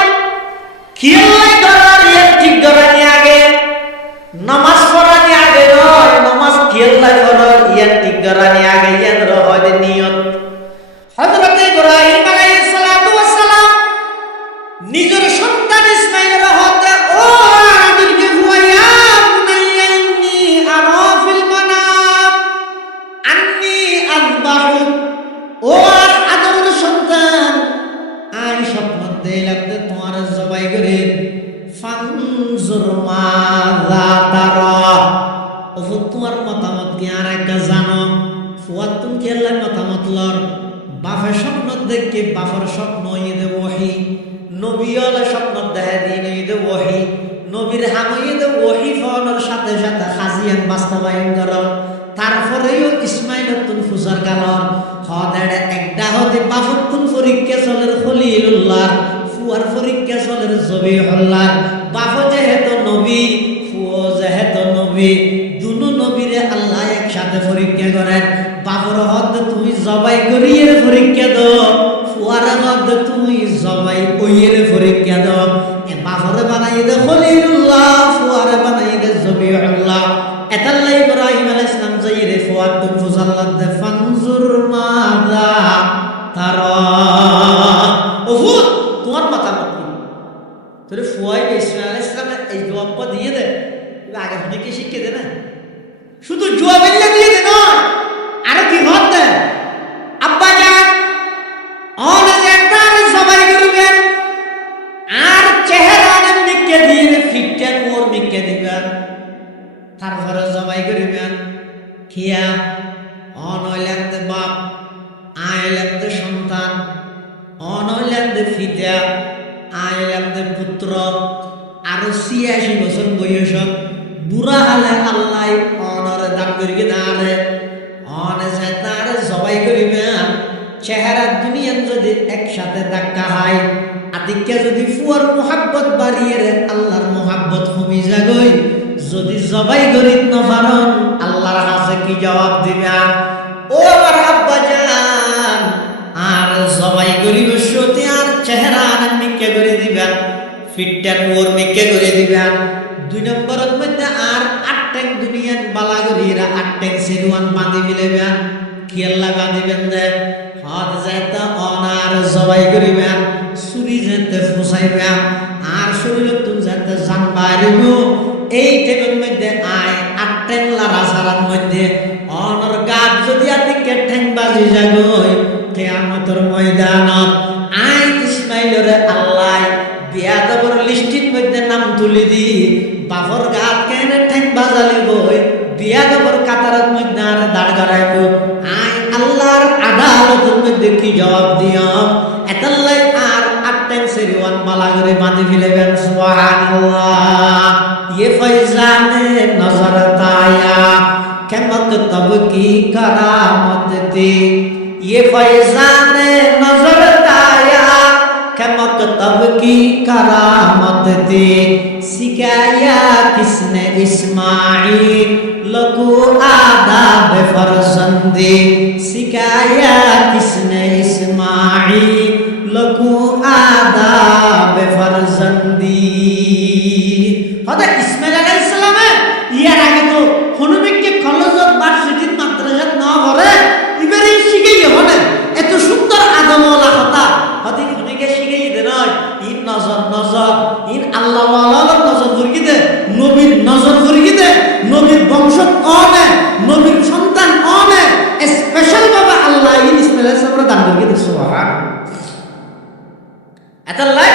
কিল্লাই করার ঠিক করার আগে নামাজ পড়ার আগে নয় নামাজ কিল্লাই করার ঠিক করার আগে ইয়ান হয় নিয়ত। হযরত ইব্রাহিম আলাইহিস সালাতু ওয়াস সালাম নিজের সন্তান ইসমাঈলের হতে ও আদিকে হুয়া বুনাইয়া ইন্নী আরা ফিল মানাম আন্নী আযবাহু ও আদর সন্তান আই স্বপ্ন দেই লাগতে তোমার জবাই করে ফানজুর মাযা তারা ও তোমার মতামত কি আর একটা জানো ফুয়াত তুমি কি আল্লাহর মতামত লর বাফের স্বপ্ন দেখে বাফার স্বপ্ন ঈদে ওহী নবীওয়ালা স্বপ্ন দেখা দিন ঈদে ওহী নবীর হামঈদে ওহী ফোনের সাথে সাথে হাজিয়ান বাস্তবায়ন করো তারপরেও ইসমাঈল তুন ফুসার কালর হদের একটা হতে বাফর তুন পরীক্ষা চলের খলিলুল্লাহ ফুয়ার পরীক্ষা চলের জবিহুল্লাহ বাফ যেহেতু নবী ফুও যেহেতু নবী দুনো নবীরে আল্লাহ একসাথে পরীক্ষা করেন। বাফর হদ তুমি জবাই করিয়ে পরীক্ষা দাও, ফুয়ার হদ তুমি জবাই কইয়ে পরীক্ষা দাও। এ বাফরে বানাই দে খলিলুল্লাহ, ফুয়ারে বানাই দে জবিহুল্লাহ। এতাল্লাই ইব্রাহিম আলাইহিস সালাম যাইরে ফুয়ার তুম ফুজাল্লাহ দে ফানজুর মাযা তারা ও ফুত তোমার মতামত কি? তোরে ফুয়াই ইসমাঈল আলাইহিস সালাম এই জবাবটা দিয়ে দে, আগে হুদিকে শিখিয়ে দে না, শুধু জবাবিল্লা দিয়ে দে না, আরে কি হত দে আব্বা জান অনেকটার সবাই করবেন আর চেহারা নিকে দিয়ে ফিটটা ওর নিকে দিবেন তারপরে জবাই করিবেন খিয়া অনইলেন্দে বাপ আইলেন্দে সন্তান অনইলেন্দে ফিতা আইলেন্দে পুত্র আর আর 86 বছর বয়সত বুড়া হালে আল্লাহ অনরে দান করিবে দাঁড়ে অনে যে তারে জবাই করিবে চেহারা দুনিয়ান যদি একসাথে ধাক্কা হয় আদিকে যদি ফুয়ার মোহাব্বত বাড়িয়ে রে আল্লাহর মোহাব্বত কমি যাগই যদি জবাই করিত না পারন আল্লাহর কাছে কি জবাব দিবে ও আমার আব্বা জান আর জবাই করিব সতি আর চেহারা মিকে করে দিবেন ফিটটান ওর মিকে করে দিবেন 2 নম্বরের মধ্যে আর 8 ট্যাং দুনিয়ান বালা করিরা 8 ট্যাং সেরুয়ান বাঁধি মিলেবেন কি আল্লাহ বাঁধিবেন দে হাত যাইতা অনার জবাই করিবেন ছুরি যেতে ফুসাইবেন আর শরীরে তুমি যাতে জান বাড়িব এই টেবিল মধ্যে আয় 8 ট্যাং লারা সারার মধ্যে অনর গাত যদি আদিকে ঠ্যাং বাজি যাগই কিয়ামতের ময়দানত আই ইসমাইলরে আল্লাহ বিয়াদবর লিস্টির মধ্যে নাম তুলি দি বাফর গাত কেন ঠ্যাং বাজালি বই বিয়াদবর কাতারের মধ্যে আর দাঁড় করাইব আই আল্লাহর আদালতের মধ্যে কি জবাব দিও এতাল্লাই আর 8 ট্যাং সেরিওয়ান মালা করে বাঁধি ফেলেবেন সুবহানাল্লাহ ये फैजान नजर ताया केमत तब की करामत थी ये फैजान नजर ताया केमत तब की करामत थी सिखाया किसने इस्माइल लको आदाब फरजंदी सिखाया किसने इस्माइल लको आदाब फरजंदी ইসমাইল আলাইহিস সালামে ইয়ার আগে তো হনুমিককে কলেজত ভার্সিটির মাদ্রাসাত না পড়ে ইবারে শিখেই হনে এত সুন্দর আদমওয়ালা কথা হদি হনিকে শিখেই দে নয় ইন নজর ইন আল্লাহ ওয়ালার নজর করি দে নবীর নজর করি দে নবীর বংশ অনে নবীর সন্তান অনে স্পেশাল ভাবে আল্লাহ ইন ইসমাইল আলাইহিস সালামকে দান করি দে সুবহান এতাল্লাই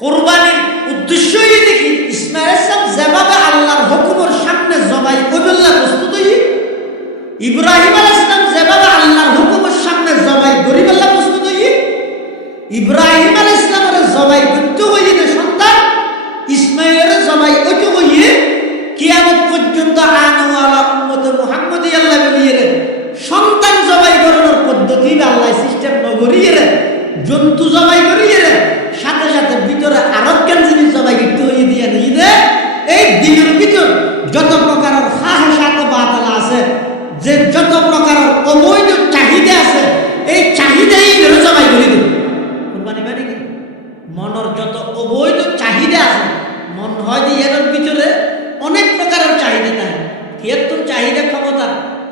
কুরবানির উদ্দেশ্যই দেখি ইসমাইল আলাইহিস সালাম যেভাবে আল্লাহর হুকুমের সামনে জবাই কইবল্লা প্রস্তুত হই ইব্রাহিম আলাইহিস সালাম যেভাবে আল্লাহর হুকুমের সামনে জবাই করিবল্লা প্রস্তুত হই ইব্রাহিম আলাইহিস সালামের জবাই করতে হইলে সন্তান ইসমাইলের জবাই করতে হইলে কিয়ামত পর্যন্ত আনওয়ালা উম্মতে মুহাম্মদী আল্লাহ বলিয়ে সন্তান জবাই করার পদ্ধতি আল্লাহ সিস্টেম নগরিয়ে জন্তু জবাই করিয়ে সাথে সাথে ভিতরে আরো কেন জিনিস জবাই করতে হইয়ে দিয়ে নিয়ে এই দিনের ভিতর যত প্রকারের ফাহিশাত বাতাল আছে যে যত প্রকারের অবৈধ চাহিদা আছে এই চাহিদাই জবাই করে দেব কুরবানি মানে কি মনের যত অবৈধ চাহিদা আছে মন হয় যে এর ভিতরে অনেক প্রকারের চাহিদা থাকে কিয়তুন চাহিদা ক্ষমতা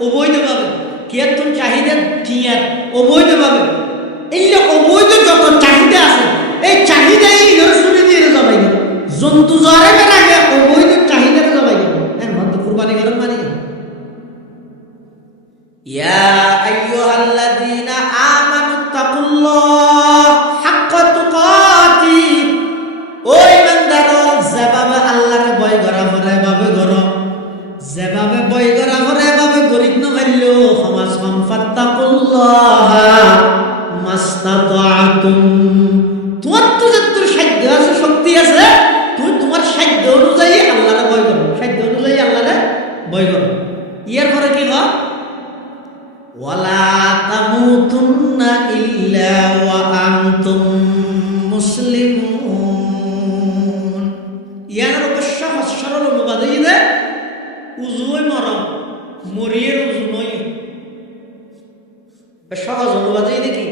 অবৈধভাবে কিয়তুন চাহিদা টিয়ার অবৈধভাবে এই অবৈধ যত চাহিদা আছে এই চাহিদাই শুনে দিয়ে জবাই করে জন্তু জবাইয়ের আগে অবৈধ চাহিদাকে জবাই করে এখন তো কুরবানি করেন মানে ইয়া আইয়ুহাল্লাযীনা আমানুত্তাকুল্লাহ হাক্কা তুকাতি ও ইমানদাররা যেভাবে আল্লাহর ভয় করা পড়ে ভাবে করো যেভাবে ভয় করা পড়ে ভাবে গরিব না মারলো সমাজ ফাত্তাকুল্লাহ মাস্তাতাতুম তোমার তো যতটুকু সাধ্য আছে শক্তি আছে তুমি তোমার সাধ্য অনুযায়ী আল্লাহরে ভয় করো সাধ্য অনুযায়ী আল্লাহরে ভয় করো ইয়ার পরে কি হয় ওয়ালা তামুতুন্না ইল্লা ওয়া আনতুম মুসলিমুন ইয়ার অবশ্য সরল অনুবাদ হইলে উজুই মরম মরিয়ের উজু নয় সহজ অনুবাদ হইলে কি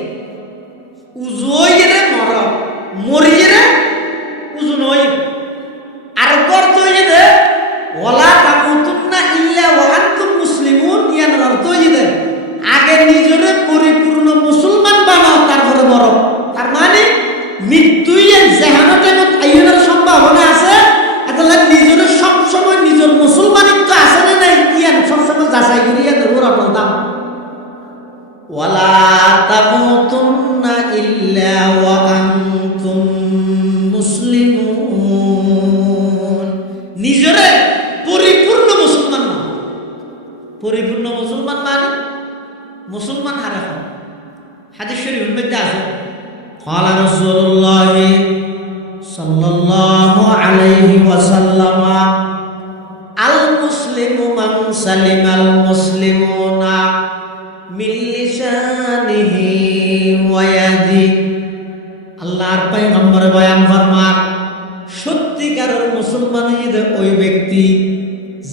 উজুইরে মরম মরিয়েরে উজু নয় আর অর্থ হইলে ওয়ালা তামুতুন্না ইল্লা ওয়া আনতুম মুসলিমুন ইয়ার অর্থ হইলে আগে নিজরে পরিপূর্ণ মুসলমান বানাও তারপরে মরম তার মানে মৃত্যুই জাহান্নামে আইয়ার সম্ভাবনা আছে এতলা নিজরে সব সময় নিজের মুসলমানিত্ব আছে না নাই ইয়ার সব সময় যাচাই করিয়া দেবর আপনার দাম ওয়ালা তামুতুন্না ইল্লা ওয়া আনতুম মুসলিমুন নিজরে পরিপূর্ণ মুসলমান পরিপূর্ণ মুসলমান মানে মুসলমান হারা হয় হাদিস শরীফের মধ্যে আছে قال رسول الله সাল্লাল্লাহু আলাইহি ওয়াসাল্লাম আল মুসলিমু মান সালিমাল মুসলিমুনা মিন লিসানিহি ওয়া ইয়াদিহি। আল্লাহর পয়গম্বর বয়ান ফরমান, সত্যিকারের মুসলমান হইলে ওই ব্যক্তি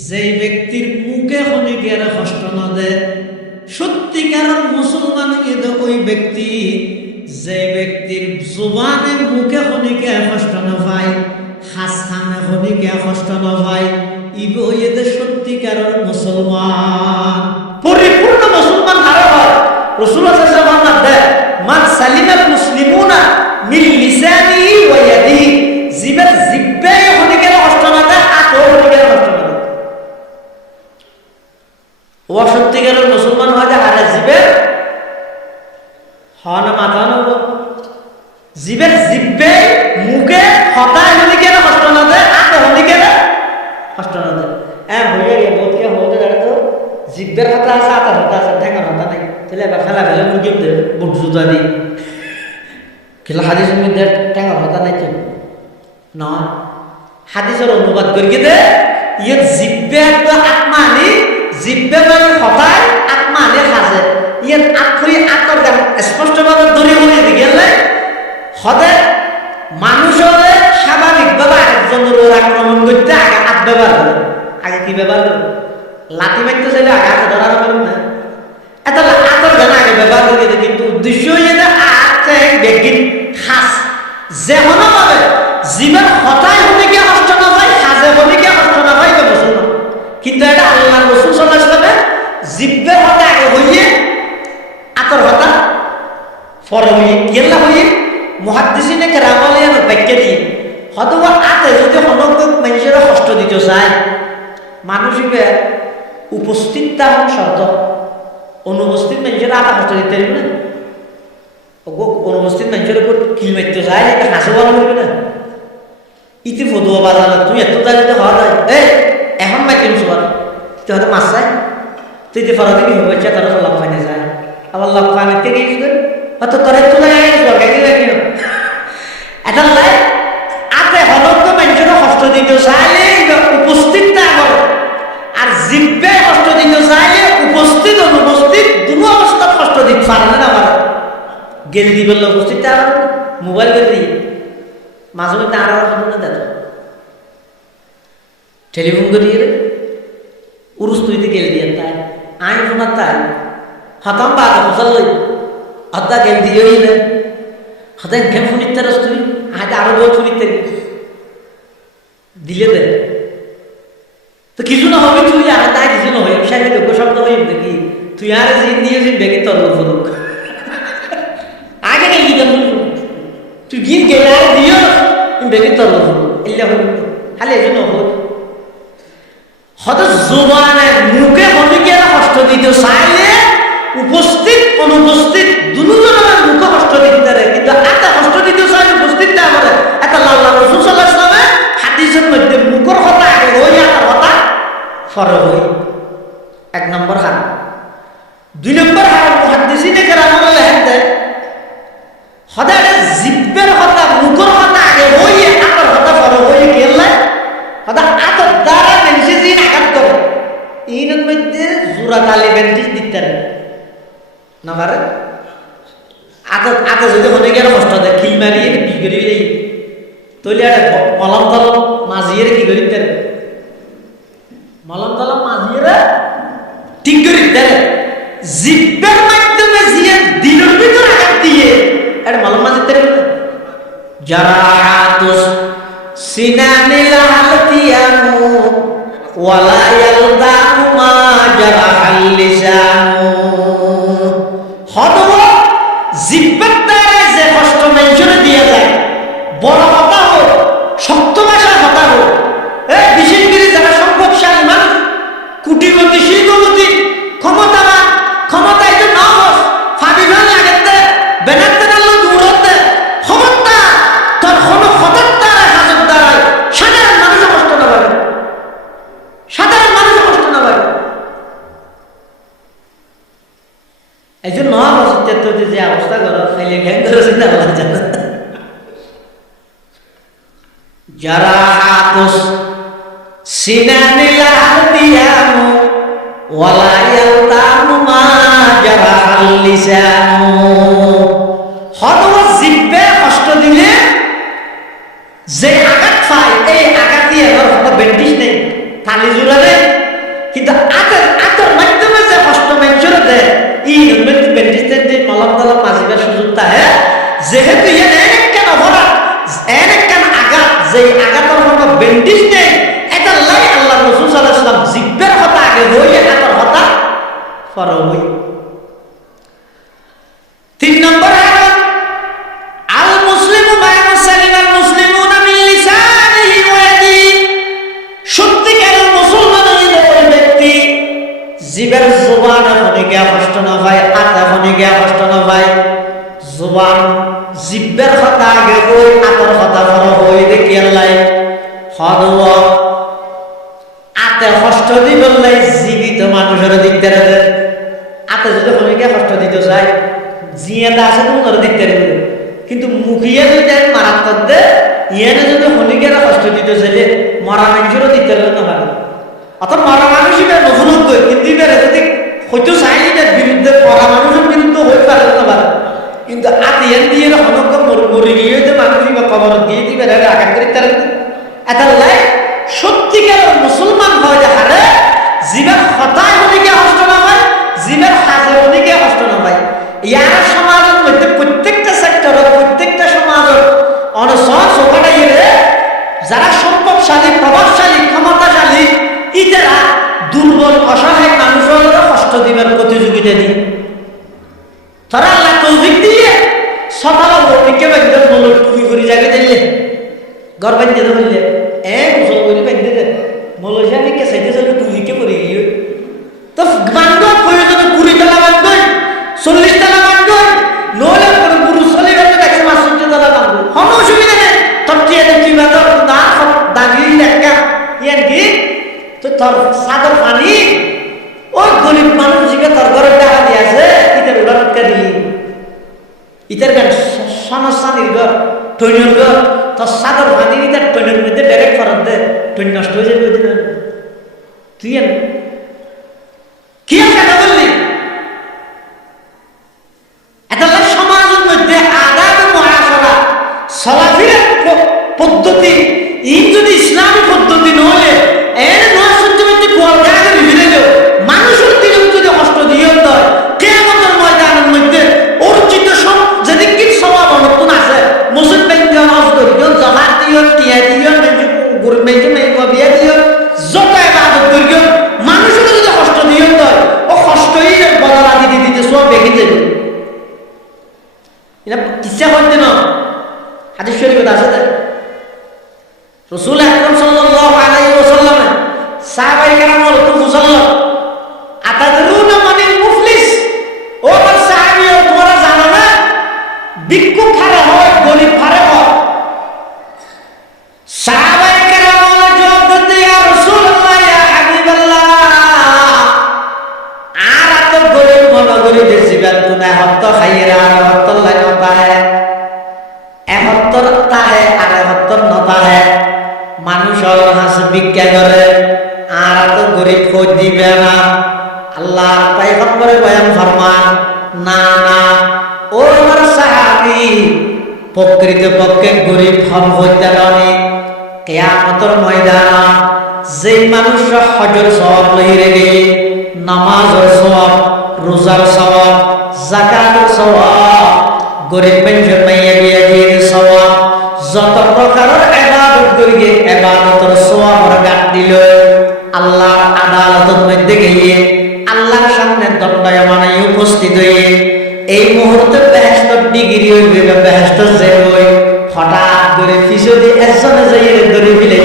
যেই ব্যক্তির মুখে খনিকের কষ্ট না দেয়। সত্যিকারের মুসলমান হইলে ওই ব্যক্তি যে ব্যক্তির জুবানে মুখে খনিকে কষ্ট না পায়, হাসখানে খনিকে কষ্ট না পায়, ইবে হইলে সত্যিকারের মুসলমান। পরিপূর্ণ মুসলমান হারা হয় রাসূলুল্লাহ সাল্লাল্লাহু আলাইহি ওয়াসাল্লাম দেয়, মান সালিমাল মুসলিমুনা মিন লিসানিহি ওয়া ইয়াদিহি। জিবের জিব্বে খনিকে কষ্ট না দেয়, হাতও খনিকে কষ্ট না দেয়। ও সত্যিকারের মুসলমান হয় যে হারা জিবের হনা মাথা নব, জিবের জিব্বে মুখে হতায় খনিকে কষ্ট না দেয়, হাতও খনিকে কষ্ট না দেয়। হয়ে গিয়ে বোধকে হতে দাঁড়া তো জিব্বের হাতা আছে, হাতার হাতা আছে, ঠেঙ্গার হাতা নাই। তাহলে এবার ফেলা ফেলে মুরগি বুট জুতা দিই খেলা হাদিসের মধ্যে ঠেঙ্গার হাতা নাই তো না। হাদিসের অনুবাদ করি দে ইয়ে জিব্বে একটা আত্মা আনি, জিব্বে মানে হতায় আত্মা আনি সাজে। ইয়ে আত্মই আত্মার গান স্পষ্টভাবে দড়ি হয়ে গেলে হদে মানুষ হলে স্বাভাবিকভাবে আরেকজনের আক্রমণ করতে আগে হাত ব্যবহার করে। আগে কি ব্যবহার করে? লাঠি মারতে চাইলে আগে হাতে ধরার পারবে না, এত হাতের গান আগে ব্যবহার করে। কিন্তু উদ্দেশ্য হয়ে বেগিন খাস যেমন ভাবে জীবন হতায় হনিকে কষ্ট না হয়, সাজে হনিকে কষ্ট না হয় মুসলমান। কিন্তু এটা আল্লাহ রাসূল সাল্লাল্লাহু আলাইহি ওয়াসাল্লাম জিব্বের হতা আগে হইয়ে আতর হতা পরে হইয়ে গেল্লা হইয়ে মুহাদ্দিসিনে কেরাম আলিয়ান ব্যাখ্যা দিয়ে হয়তোবা আতে যদি হনক মানুষের কষ্ট দিতে চায়, মানুষকে উপস্থিত তেমন শর্ত, অনুপস্থিত মানুষের আতা কষ্ট দিতে পারবে না। অনুপস্থিত মানুষের উপর কিল মারতে চায়, এটা হাসে বলা করবে না। ইতি ফদুয়া বাজানো তুমি এত দাঁড়িয়ে হওয়া যায় এখন মাইকেল সবার তুই হয়তো মাছ চাই, তুই যে ফরা দিবি হবে তারা তো লাভ ফাইনে যায়, আবার লাভ ফাইনে থেকে হয়তো তোর একটু এটা লাই আতে হনক মানুষের কষ্ট দিতে চাইলে উপস্থিত না করে, আর জিব্বে কষ্ট দিতে চাইলে উপস্থিত অনুপস্থিত দুটো অবস্থার কষ্ট দিতে পারে না। পারে গেল দি বললে উপস্থিত আর মোবাইল করে দিই মাঝে মধ্যে আর না দেখ টেলিফোন করিয়ে উরুস তুইতে গেল দিয়ে তাই আইন শোনার তাই হতাম বা ফসল লই হত্যা গেল দিয়েই না হতায় ঘেম শুনিতে রস তুই হাতে আরো বহু শুনিতে দিলে দে তো কিছু না হবে তুই আর তাই কিছু না হয় সাথে লোক শব্দ হয়ে দেখি তুই আর জিন দিয়ে জিন বেগে তর্ক ফুরুক আগে গেলি তুই গিন গেলে আর দিও বেগে তর্ক ফুরুক এলে হবে খালি এই জন্য হোক হয়তো জোবানের মুখে মনিকে কষ্ট দিতে চাইলে উপস্থিত অনুপস্থিত দুজনের মুখে কষ্ট দিতে পারে, কিন্তু একটা কষ্ট দিতে চাইলে উপস্থিত না পারে। একটা আল্লাহ রাসূল সাল্লাল্লাহু আলাইহি ওয়াসাল্লাম হাদিসের মধ্যে মুখের কথা আগে হই আর কথা পরে হই। এক নম্বর হারাম। দুই নম্বর হারাম মুহাদ্দিসিনে কেরাম লেখেন দেয় হদায় জিব্বের কথা মুখের কথা আগে হই আর কথা পরে হই গেলে হদা আতর দ্বারা বেঞ্চি দিন আঘাত করে ইনের মধ্যে জোড়া তালে বেঞ্চিস দিতে না পারে। আতে আতে যদি হনে গেলে কষ্ট দেয় খিল মারিয়ে কি করি তৈলে মলম তলম মাঝিয়ে কি করি মলম তলম মাঝিয়ে ঠিক করি দেয় জিব্বের মাধ্যমে জিয়ে দিনের ভিতর আঘাত দিয়ে এটা মলম মাঝিতে যারা আতুস সিনানিল হালতিয়ানু ওয়ালা ইয়ালদামু মা জারাহাল লিসানু। হদব জিব্বার দ্বারা যে কষ্ট মেনশন দিয়ে যায়, বড় কথা হোক শক্ত ভাষার কথা হোক, বিশেষ করে যারা সম্পদশালী মানুষ কুটিপতি শিল্পপতি ক্ষমতাবান ক্ষমতায় তো না বস ফাঁদি ফেলে আগেতে বেনাতে নাড়লো দূরতে ক্ষমতা তোর কোনো হঠাৎ দ্বারা হাজত দ্বারায় সাধারণ মানুষের কষ্ট না পাবে, সাধারণ মানুষের কষ্ট না পাবে। জারাহাতুস সিনানিল আদিয়ামু ওয়ালা ইয়ালতামু মা জারাহাল লিসানু। হতবা জিব্বে কষ্ট দিলে যে আঘাত পায়, এই আঘাত দিয়ে কোনো বেন্ডিশ নেই, খালি জোড়া নেই, কিন্তু আতের মাধ্যমে যে কষ্ট মেঞ্চুর দেয় ই বেন্ডিশ দেন মলম দলম মাঝিবার সুযোগ থাকে, যেহেতু এনে কেন অপরাধ এনে কেন আঘাত, যে আঘাতের কোনো বেন্ডিশ নেই, এটা লাই আল্লাহ রাসূল সাল্লাল্লাহু আলাইহি ওয়াসাল্লাম জিব্বের কথা আগে হই, আতের কথা পরে হই। 3 নম্বর আয়াত, আল মুসলিমু মান সালিমাল মুসলিমুনা মিন লিসানিহি ওয়া ইয়াদিহি। সত্যিকারের মুসলমান হইলে ওই ব্যক্তি জিবের জবান এখনই গিয়া কষ্ট না পায়, হাত এখনই গিয়া কষ্ট না পায়। জবান জিব্বের কথা আগে হই, হাতের কথা পরে হই, দেখি আল্লাহ হদব হাতে কষ্ট দিবেন লাই জীবিত মানুষের দিকতে রে। হাতে যদি এখনই গিয়া কষ্ট দিতে চায়, জিয়াটা আছে তোমার দিকতে রে, কিন্তু মুখিয়ে যদি মারাত্মক দে ইয়ানে যদি হনিকের কষ্ট দিতে চাইলে মরা মানুষেরও দিতে না পারে। অর্থাৎ মরা মানুষ নফুলত গই, কিন্তু এবারে যদি হয়তো চাইলে বিরুদ্ধে মরা মানুষের বিরুদ্ধে হয়ে পারে না পারে, কিন্তু আতিয়ান দিয়ে হনক মরি গিয়ে মানুষ বা কবরত গিয়ে দিবে আঘাত করে তারা এটা লাই সত্যিকার মুসলমান হয় দেখারে জীবের হতায় হনিকে কষ্ট না হয়, জীবের হাজে হনিকে কষ্ট না হয়। ইয়ার সমাজের মধ্যে প্রত্যেকটা সেক্টরের প্রত্যেকটা সমাজের অনসন সোফাটাই যারা সম্পদশালী প্রভাবশালী ক্ষমতাশালী ইতারা দুর্বল অসহায় মানুষের কষ্ট দিবার প্রতিযোগিতা দিই। তারা আল্লাহ তৌফিক দিয়ে সকালে ভৌমিককে একদম বলো টুপি করে জায়গা দিলে ঘর বাঁধতে বললে মুসল করে বাঁধতে দেন মলসা নিকে সাইতে চলে টুপিকে পরে গিয়ে তো বান্ধব প্রয়োজনে 20 তলা বান্ধব 40 তলা বান্ধব নহলে কোনো গুরু চলে গেলে 165 তলা বান্ধব কোনো অসুবিধা নেই। তোর চেয়ে কি বান্ধব না দাগি দেখা ইয়ার কি তো তোর সাদর পানি ওই গরিব মানুষ জিকে তোর ঘরের টাকা দিয়ে আছে ইতার উড়ানকা দিলি ইতার গান সমস্যা নির্গর টৈনর ঘর তোর সাদর পানি ইতার টৈনের মধ্যে ডাইরেক্ট ফরাত দে টৈন নষ্ট হয়ে যাবে তুই কি কথা বললি। এটা সমাজের মধ্যে আদাব মুআশারা সালাফির পদ্ধতি ইন যদি ইসলামী পদ্ধতি নহলে এর নয় সত্যি কোয়াল গায়ে ভিড়ে মানুষের দিনে যদি কষ্ট দিয়ে দেয় কিয়ামতের ময়দানের মধ্যে অর্জিত সব যেদিন কি সওয়াব নতুন আছে মুসলিম ব্যাংকে নামাজ করিও জাকাত দিও টিয়া দিও গরিব ব্যাংকে বিয়া দিও যত ইবাদত করিও মানুষের যদি কষ্ট দিয়ে দেয় ও কষ্টই বদলা দিতে দিতে সব বেঁকে যাবে। এটা কিসা হইতে না হাদিস শরীফে আছে রাসূল আকরাম সাল্লাল্লাহু আলাইহি ওয়াসাল্লাম সাহাবায়ে কেরাম বলতো মুসাল্লাম আতাদরুনা মানিল মুফলিস, ও আমার সাহাবীরা তোমরা জানো না ভিক্ষুক হারে হয় গরিব হারে হয়। সাহাবায়ে কেরাম জবাব দিতে ইয়া রাসূলুল্লাহ ইয়া হাবিবাল্লাহ আর এত গরিব মনগরি দেশিবান তুনা হত্ত খাইরা হত্ত লাগতা है এহত্তর তাহে আর এহত্তর নতা है মানুষ হাস ভিক্ষা করে আর এত গরিব খোঁজ দিবে না। আল্লাহর পয়গম্বরে বয়ান ফরমান না না ও আমার সাহাবী প্রকৃতপক্ষে গরিব হম হইতে পারে কিয়ামতের ময়দানে যেই মানুষ হজের সওয়াব লইরে গিয়ে নামাজের সওয়াব রোজার সওয়াব যাকাতের সওয়াব গরিব মানুষের মাইয়া বিয়া দিয়ে সওয়াব যত প্রকারের ইবাদত করিয়ে ইবাদতের সওয়াবের গান দিল আল্লাহর আদালতের মধ্যে গিয়ে আল্লাহর সামনে দণ্ডায়মানে উপস্থিত হয়ে এই মুহূর্তে বেহেশতের ডিগ্রি হইবে বেহেশতের যে হই হঠাৎ করে পিছনে একজনে যাইয়ে ধরে ফেলে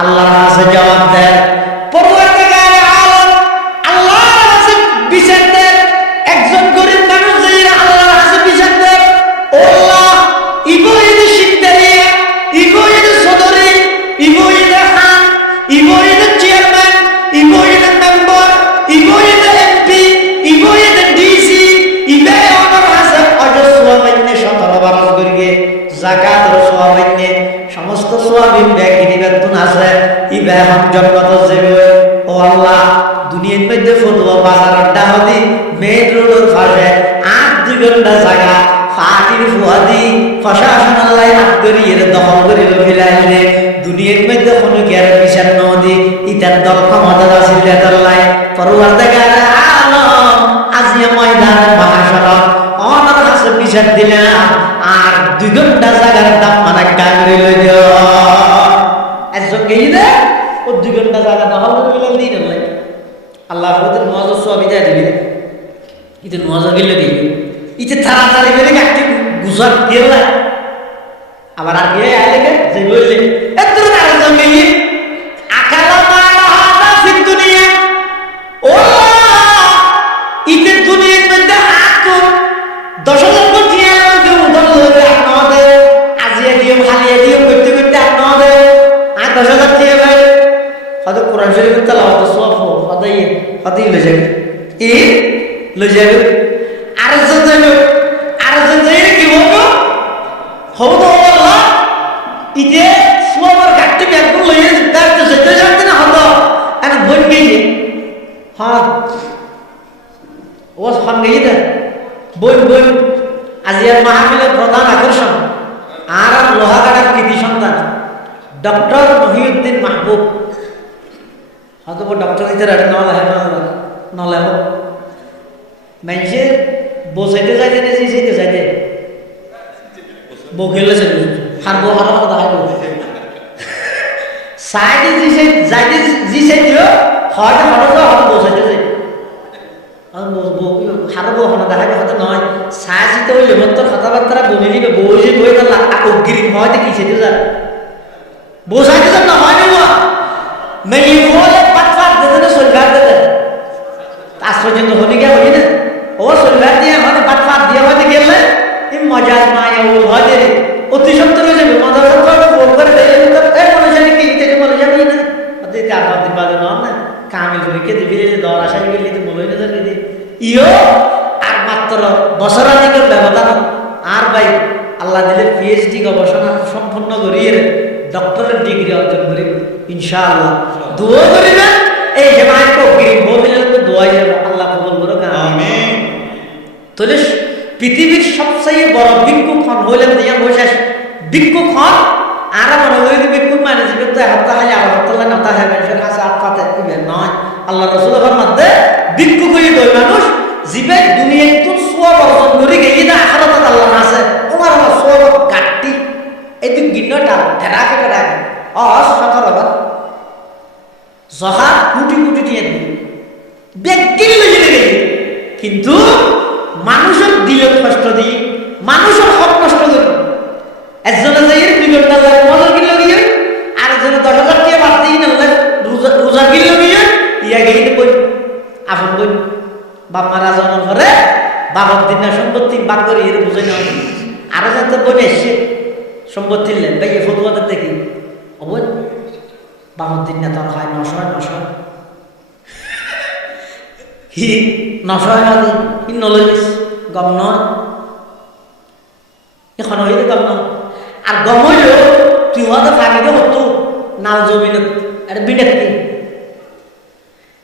আল্লাহর কাছে জবাব দেন পরবর্তীকালে আলম আল্লাহর কাছে বিচার দেন। একজন গরিব মানুষ যাইয়ে আল্লাহর কাছে বিচার দেন ও আল্লাহ ইবো ইদে শিকদারি ইবো ইদে সদরি ইবো ইদে খান ইবো ইদে চেয়ারম্যান ইবো ইদে মেম্বার ইবো ইদে এমপি ইবো ইদে ডিসি ইবে আমার কাছে অজস্র মাইনে 17 বারস করিয়ে জাকাত জাকাতের সওয়াব হইনে সমস্ত সওয়াবিন ব্যাগিনি বেতন আছে ই বেহম জগত যাবে ও আল্লাহ দুনিয়ার মধ্যে ফতোয়া বাজারের ডাহদি মেইন রোডের পাশে 8 ঘন্টা জায়গা ফাটির ফুয়াদি প্রশাসন আল্লাহ হাত করিয়ে দখল করিল ফিলাইলে দুনিয়ার মধ্যে কোনো জ্ঞান বিচার নদী ইতার দল ক্ষমতা আছিল আল্লাহ পরওয়ারদিগার আলম আজিয়া ময়দান মাহশর অনার কাছে বিচার দিলাম আর 2 ঘন্টা জায়গার দাম মানে কাগরে লই দিও একজন গেই দে ও 2 ঘন্টা জায়গা দখল করিল দিন আল্লাহ ওদের নজর সব বিদায় দিবি ইতে নজর গেলে দিবি ইতে তাড়াতাড়ি বেরে কাটতে গুজর দিল আবার আগে আইলে যে বললে এত আরেকজন গেই আকালা মালা হাদা ফিদ দুনিয়া ও ইতে দুনিয়ার মধ্যে হাত 10,000 কোটি টাকা উদার হয়ে আপনাদের আজিয়া দিয়ে হালিয়া দিয়ে করতে করতে আপনাদের 10,000 টাকা ভাই হয়তো কোরআন শরীফ তেলাওয়াত সওয়াব হদাই লয়ে যাবে ই লয়ে যাবে আরেকজন যাবে কি বলবো হবো আল্লাহ ইতে সওয়াবের ঘাটতি ব্যাগগুলো লয়ে দাঁড়তে যেতে জানতে না হতো এনা বন গিয়ে হ্যাঁ ও ফান গিয়ে দে বন আজিয়ার মাহফিলের প্রধান আকর্ষণ আর লোহাগাড়ার কৃতি সন্তান ডক্টর মহিউদ্দিন মাহবুব হয়তো ডক্টর ইতার নলে মানুষে বসাইতে যাইতে না জিসাইতে যাইতে বকেলে হারবো হারা কথা হারবো সাইডে যাইতে জিসাইতেও হয়তো হয়তো বসাইতে যাই হারবো হনা দেখাবে হয়তো নয় সাজিতে হইলে মন্তর কথাবার্তা বলে নিবে বসে বই তার অগ্রি হয়তো কি সেটা যান বসাইতে যান না হয় না মেয়ে বলে পাতফাত দিতে না সরকার দিতে আশ্চর্য হলে গিয়ে হই না ও সরকার দিয়ে আমাদের পাতফাত দিয়ে হয়তো গেলে এই মজাজ মায়া ও হয়তো অতি সত্তর হয়ে যাবে মজা সত্তর ফোন করে দেয় মনে জানি কি থেকে বলে যাবে না হয়তো 4-5 দিন বাদে নন না কামিল পরীক্ষা দিবি দর আসা গেলে তো মনে না জানি ইও আর মাত্র বছরাধিকের ব্যবধান আর ভাই আল্লাহ দিলে পিএইচডি গবেষণা সম্পন্ন করিয়ে ডক্টরের ডিগ্রি অর্জন করি ইনশাআল্লাহ দোয়া করিবেন এই হেমায়ত করিম বলিলেন তো দোয়া যাবে আল্লাহ কবুল করুক আমিন তাহলে পৃথিবীর সবচেয়ে বড় ভিক্ষুকখন হইলেন দিয়া বৈশেষ ভিক্ষুকখন আর মনে করি ভিক্ষুক মানে জীবিত তো হাত হালে আর হাত না তা হবে সে কাছে হাত পাতে দিবেন নয় আল্লাহ রাসূলের মধ্যে ভিক্ষুক হয়ে গই মানুষ জীবে দুনিয়ায় তো সওয়াব অর্জন করে গিয়ে না আখিরাতে আল্লাহ আছে ওনার সওয়াব কাটতি এটি গিন্নটা ঢেরাকে সতর আবার জহার কোটি কোটি দিয়ে ব্যক্তি লইয়ে গেলে কিন্তু মানুষের দিলে কষ্ট দিই মানুষের হক নষ্ট করি একজনে যাই 2 ঘন্টা লাগে মজা কিনলো গিয়ে আর একজনে 10,000 টাকা বাড়তি না রোজা কিনলো গিয়ে ইয়া গিয়ে বই আপন বই বাপ মারা জন্ম করে বাবার দিন না সম্পত্তি বাক করে এর বুঝে না আরো যাতে বই এসে সম্পত্তি নেন ভাই এ ফটোতে দেখি অবৈ বাবার দিন না তোর হয় 900 কি 900 আদি কি নলেজ গম নয় এখন হইলে গম নয় আর গম হইলেও তুই হয়তো ফাঁকিতে হতো নাল জমিন আর বিডাক্তি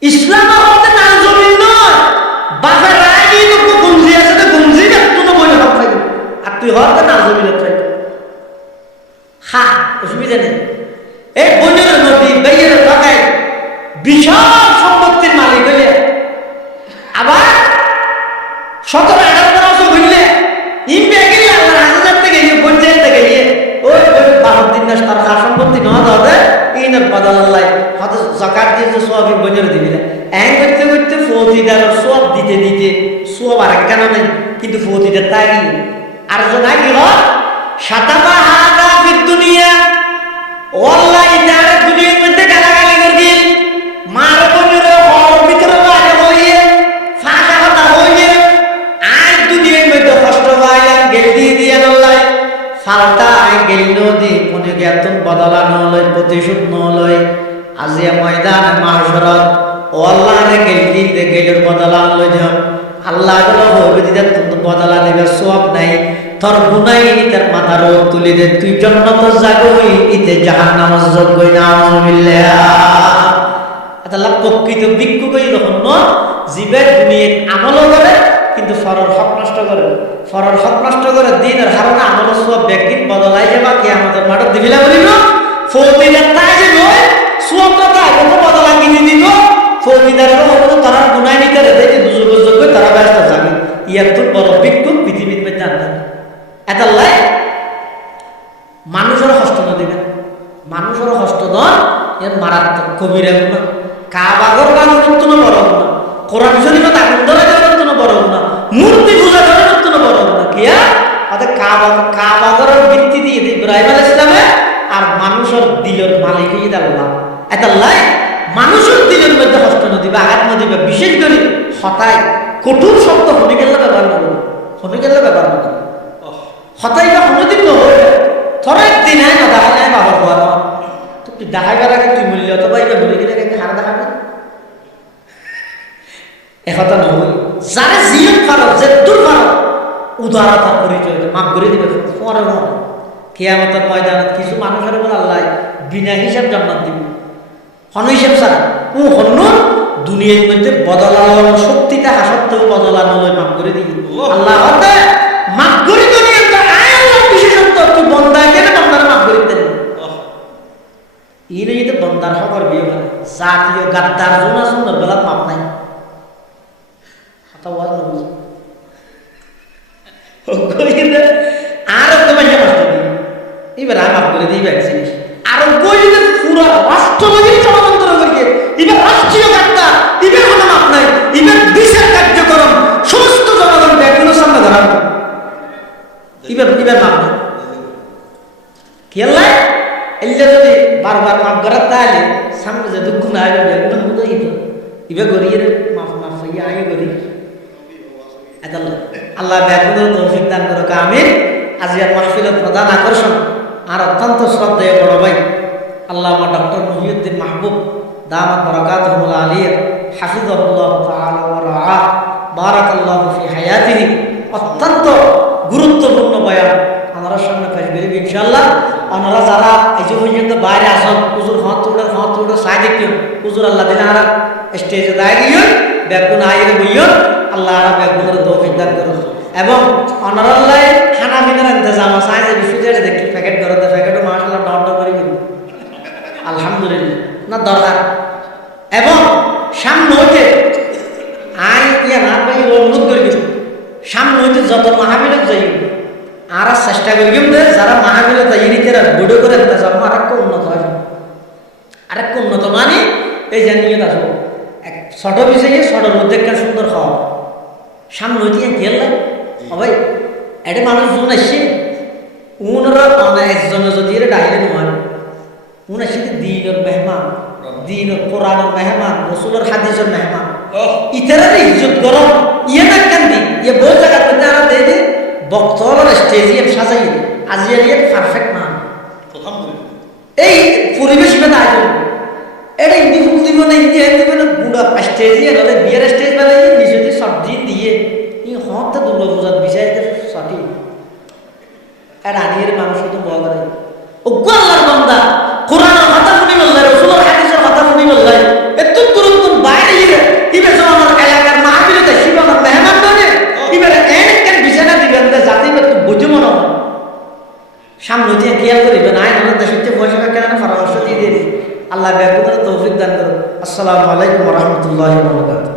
ইসলাম হতে নাল জমিন নয় বাপের রায় দিয়ে তো গুঞ্জি আছে তো গুঞ্জি না তুমি বলে হক খাইবে আর তুই হতে নাল জমিন খাইবে হা অসুবিধা নেই এই বনের নদী বেয়ের টাকায় বিশাল সম্পত্তির মালিক হইলে আবার 17-18 বছর হইলে ইমবে গেলে আল্লাহ হাজার থেকে গিয়ে পঞ্চায়েত থেকে গিয়ে ওই 12 দিন না তার সম্পত্তি না দাও ইনার বদল আল্লাহ হয়তো যাকাত দিয়ে যে সওয়াব বনের দিবি না এক করতে করতে ফৌজিদার সওয়াব দিতে দিতে সওয়াব আর কেন নেই কিন্তু ফৌজিদার তাই আর জানা কি হয় শাতামা হাদা ফিদ দুনিয়া আল্লাহ ইতার দুনিয়ার মধ্যে গালাগালি করে দিল মার বনের হর ভিতরে লাগে হইয়ে ফাঁকা কথা হইয়ে আর দুনিয়ার মধ্যে কষ্ট পাইলাম গেল দিয়ে দিয়ে আল্লাহ ফালতা গেল নদী কোনে জ্ঞাতন বদলানো লয় প্রতিশোধ নলয় আজিয়া ময়দান মাহশরত ও আল্লাহ রে গেল দিয়ে গেলের বদলা লয় আল্লাহ গুলো হবে দিতে বদলা দেবে সওয়াব নাই তোর গুনাই তার মাথার তুলি দে তুই জান্নাত যাগই ইতে জাহান্নাম যোগ্যই নাউজুবিল্লাহ। আল্লাহ প্রকৃত ভিক্ষু কই তখন ন জীবে দুনিয়ার আমল করে কিন্তু ফরর হক নষ্ট করে, ফরর হক নষ্ট করে দিনের হারানা আমল সব ব্যক্তি বদলাই যাবা কিয়ামতের মাঠে দিবিলা বলিব ফৌতিদার তাই যে নয় সুয়াতটা আগে বদলা কিনে দিব ফৌতিদারের হলো তারা গুনাহ নিতে রে যে দুজুর যোগ্য তারা ব্যস্ত যাবে ইয়ার তো বড় ভিক্ষু পৃথিবীর মধ্যে আনতে এটা লাই মানুষের হস্ত না দিবেন, মানুষের হস্ত দন এর মারাত্মক কবিরা গুনাহ। কাবাগর গানুত্তন বড় গুনাহ, কোরআন শরীফে আগুন ধরা গানুত্তন বড় গুনাহ, মূর্তি পূজা গানুত্তন বড় গুনাহ। কিয়া অর্থাৎ কাবাগরের ভিত্তি দিয়ে ইব্রাহিম আলাইহিস সালামে আর মানুষের দিলের মালিক হইয়া আল্লাহ। এটা লাই মানুষের দিলের মধ্যে হস্ত না দিবে, আঘাত না দিবে, বিশেষ করে হতায় কঠোর শব্দ শুনে গেলে ব্যবহার করবে, শুনে গেলে ব্যবহার করবে হতাই বা কোনোদিন নহয় থরে একদিন আয় না দেখা নাই বাবা হওয়া না তুই দেখাইবার আগে তুই মূল্য অথবা এবার মূল্য গেলে খানা দেখাবে একথা নহয়। যারা জিয়ত পারো যে দূর পারো উদারতার পরিচয় মাফ করে দিবে পরে মনে কিয়ামতের ময়দানত কিছু মানুষের বলে আল্লাহ বিনা হিসাব জান্নাত দিবে হন হিসাব ছাড়া ও হন্য দুনিয়ার মধ্যে বদলানোর শক্তিটা হাসত্বেও বদলানো মাফ করে দিবে আল্লাহ মাফ করে দিবে বিশেষত্ব তুই বন্দায় গেলে বন্দার মাফ করে দেন ইনি যদি বন্দার খবর বিয়ে করে জাতীয় গাদ্দার জোনা সুন্দর বেলা মাপ নাই আরো তোমার এবার মাফ করে দিই জিনিস আরো পুরো রাষ্ট্রপতির ষড়যন্ত্র করিয়ে এবার রাষ্ট্রীয় গাদ্দা এবার কোনো মাপ নাই এবার বিচার কার্যক্রম সমস্ত জনগণ ব্যাগগুলোর সামনে ধরা এবার মাপ নাই কি আল্লাহ এলে যদি বারবার মাফ করার তাহলে সামনে যে দুঃখ না হয় ব্যাগগুলো মতো ইবে গড়িয়ে মাফ মাফ হইয়া আগে গড়ি আল্লাহ ব্যাগগুলো তৌফিক দান করুক আমিন। আজিয়ার মাহফিলের প্রধান আকর্ষণ আর অত্যন্ত শ্রদ্ধেয় বড় ভাই আল্লামা ডক্টর মহিউদ্দিন মাহবুব দামাত বারাকাতুহুল আলিয়া হাফিজাহুল্লাহ তাআলা ওয়া রাআ বারাকাল্লাহু ফি হায়াতিহি অত্যন্ত গুরুত্বপূর্ণ বয়ান আমরা সামনে পেশ করি ইনশাআল্লাহ। আপনারা যারা এই যে পর্যন্ত বাইরে আসেন হুজুর হাত উঠে সাই দেখি হুজুর আল্লাহ দিন আর স্টেজে দাঁড়িয়ে ব্যাগুন আইরে বইও আল্লাহ আর ব্যাগুনের তৌফিক দান করুন এবং অনারাল্লাহ খানা পিনার ইন্তজাম আছে যে বিশুদ্ধ দেখি প্যাকেট করতে প্যাকেটও মাশাআল্লাহ ডট করে দিন আলহামদুলিল্লাহ না দরকার এবং সামনে হইতে আই ইয়া না ভাই অনুরোধ করি সামনে হইতে যত মাহফিলত যাই আর চেষ্টা করি কিন্তু যারা মাহফিলত যাই নিতেরা ভিডিও করে ইন্তজাম আরেকটু উন্নত হয় আরেকটু উন্নত মানে এই জানিয়ে আসবো এক ছোট বিষয়ে ছোটর মধ্যে একটা সুন্দর খাওয়া সামনে হইতে গেল ভাই এটা মানুষ জন আসছে উনারা একজনে যদি এর ডাইলে নয় উনার সাথে দিনের মেহমান দিনের কোরআনের মেহমান রসুলের হাদিসের মেহমান ইতারা ইজ্জত গরম ইয়ে না কেন দি ইয়ে বহু জায়গার মধ্যে আরা দিয়ে দিই বক্তব্য স্টেজিয়াম সাজাই আজিয়ার ইয়ে পারফেক্ট না এই পরিবেশ মেধা আয়োজন এটা ইন্দি ফুল দিব না ইন্দি দিব না বুড়া স্টেজিয়াম হলে বিয়ের স্টেজ বেলায় নিজে সবজি দিয়ে ই হতে দুর্গা পূজার বিষয়তে সঠিক আর আনিয়ের মানুষ তো বলা করে ওগো আল্লাহর বান্দা কোরআনের কথা শুনি বললাই রাসূলের হাদিসের কথা শুনি বললাই এত তুরন্ত বাইরে গিয়ে ইবে আমার এলাকার মাহফিলে শিবানার মেহমান ধরে ইবে এক কেন বিছানা দিবেন যাতে ইবে তো বুঝে মনে হয় সামনে দিয়ে খেয়াল করিবেন আইন আল্লাহ দেশে পয়সা কেন পরামর্শ দিয়ে দিই আল্লাহ ব্যাপক তৌফিক দান করুন। আসসালামু আলাইকুম ওয়া রাহমাতুল্লাহি ওয়া বারাকাতুহু।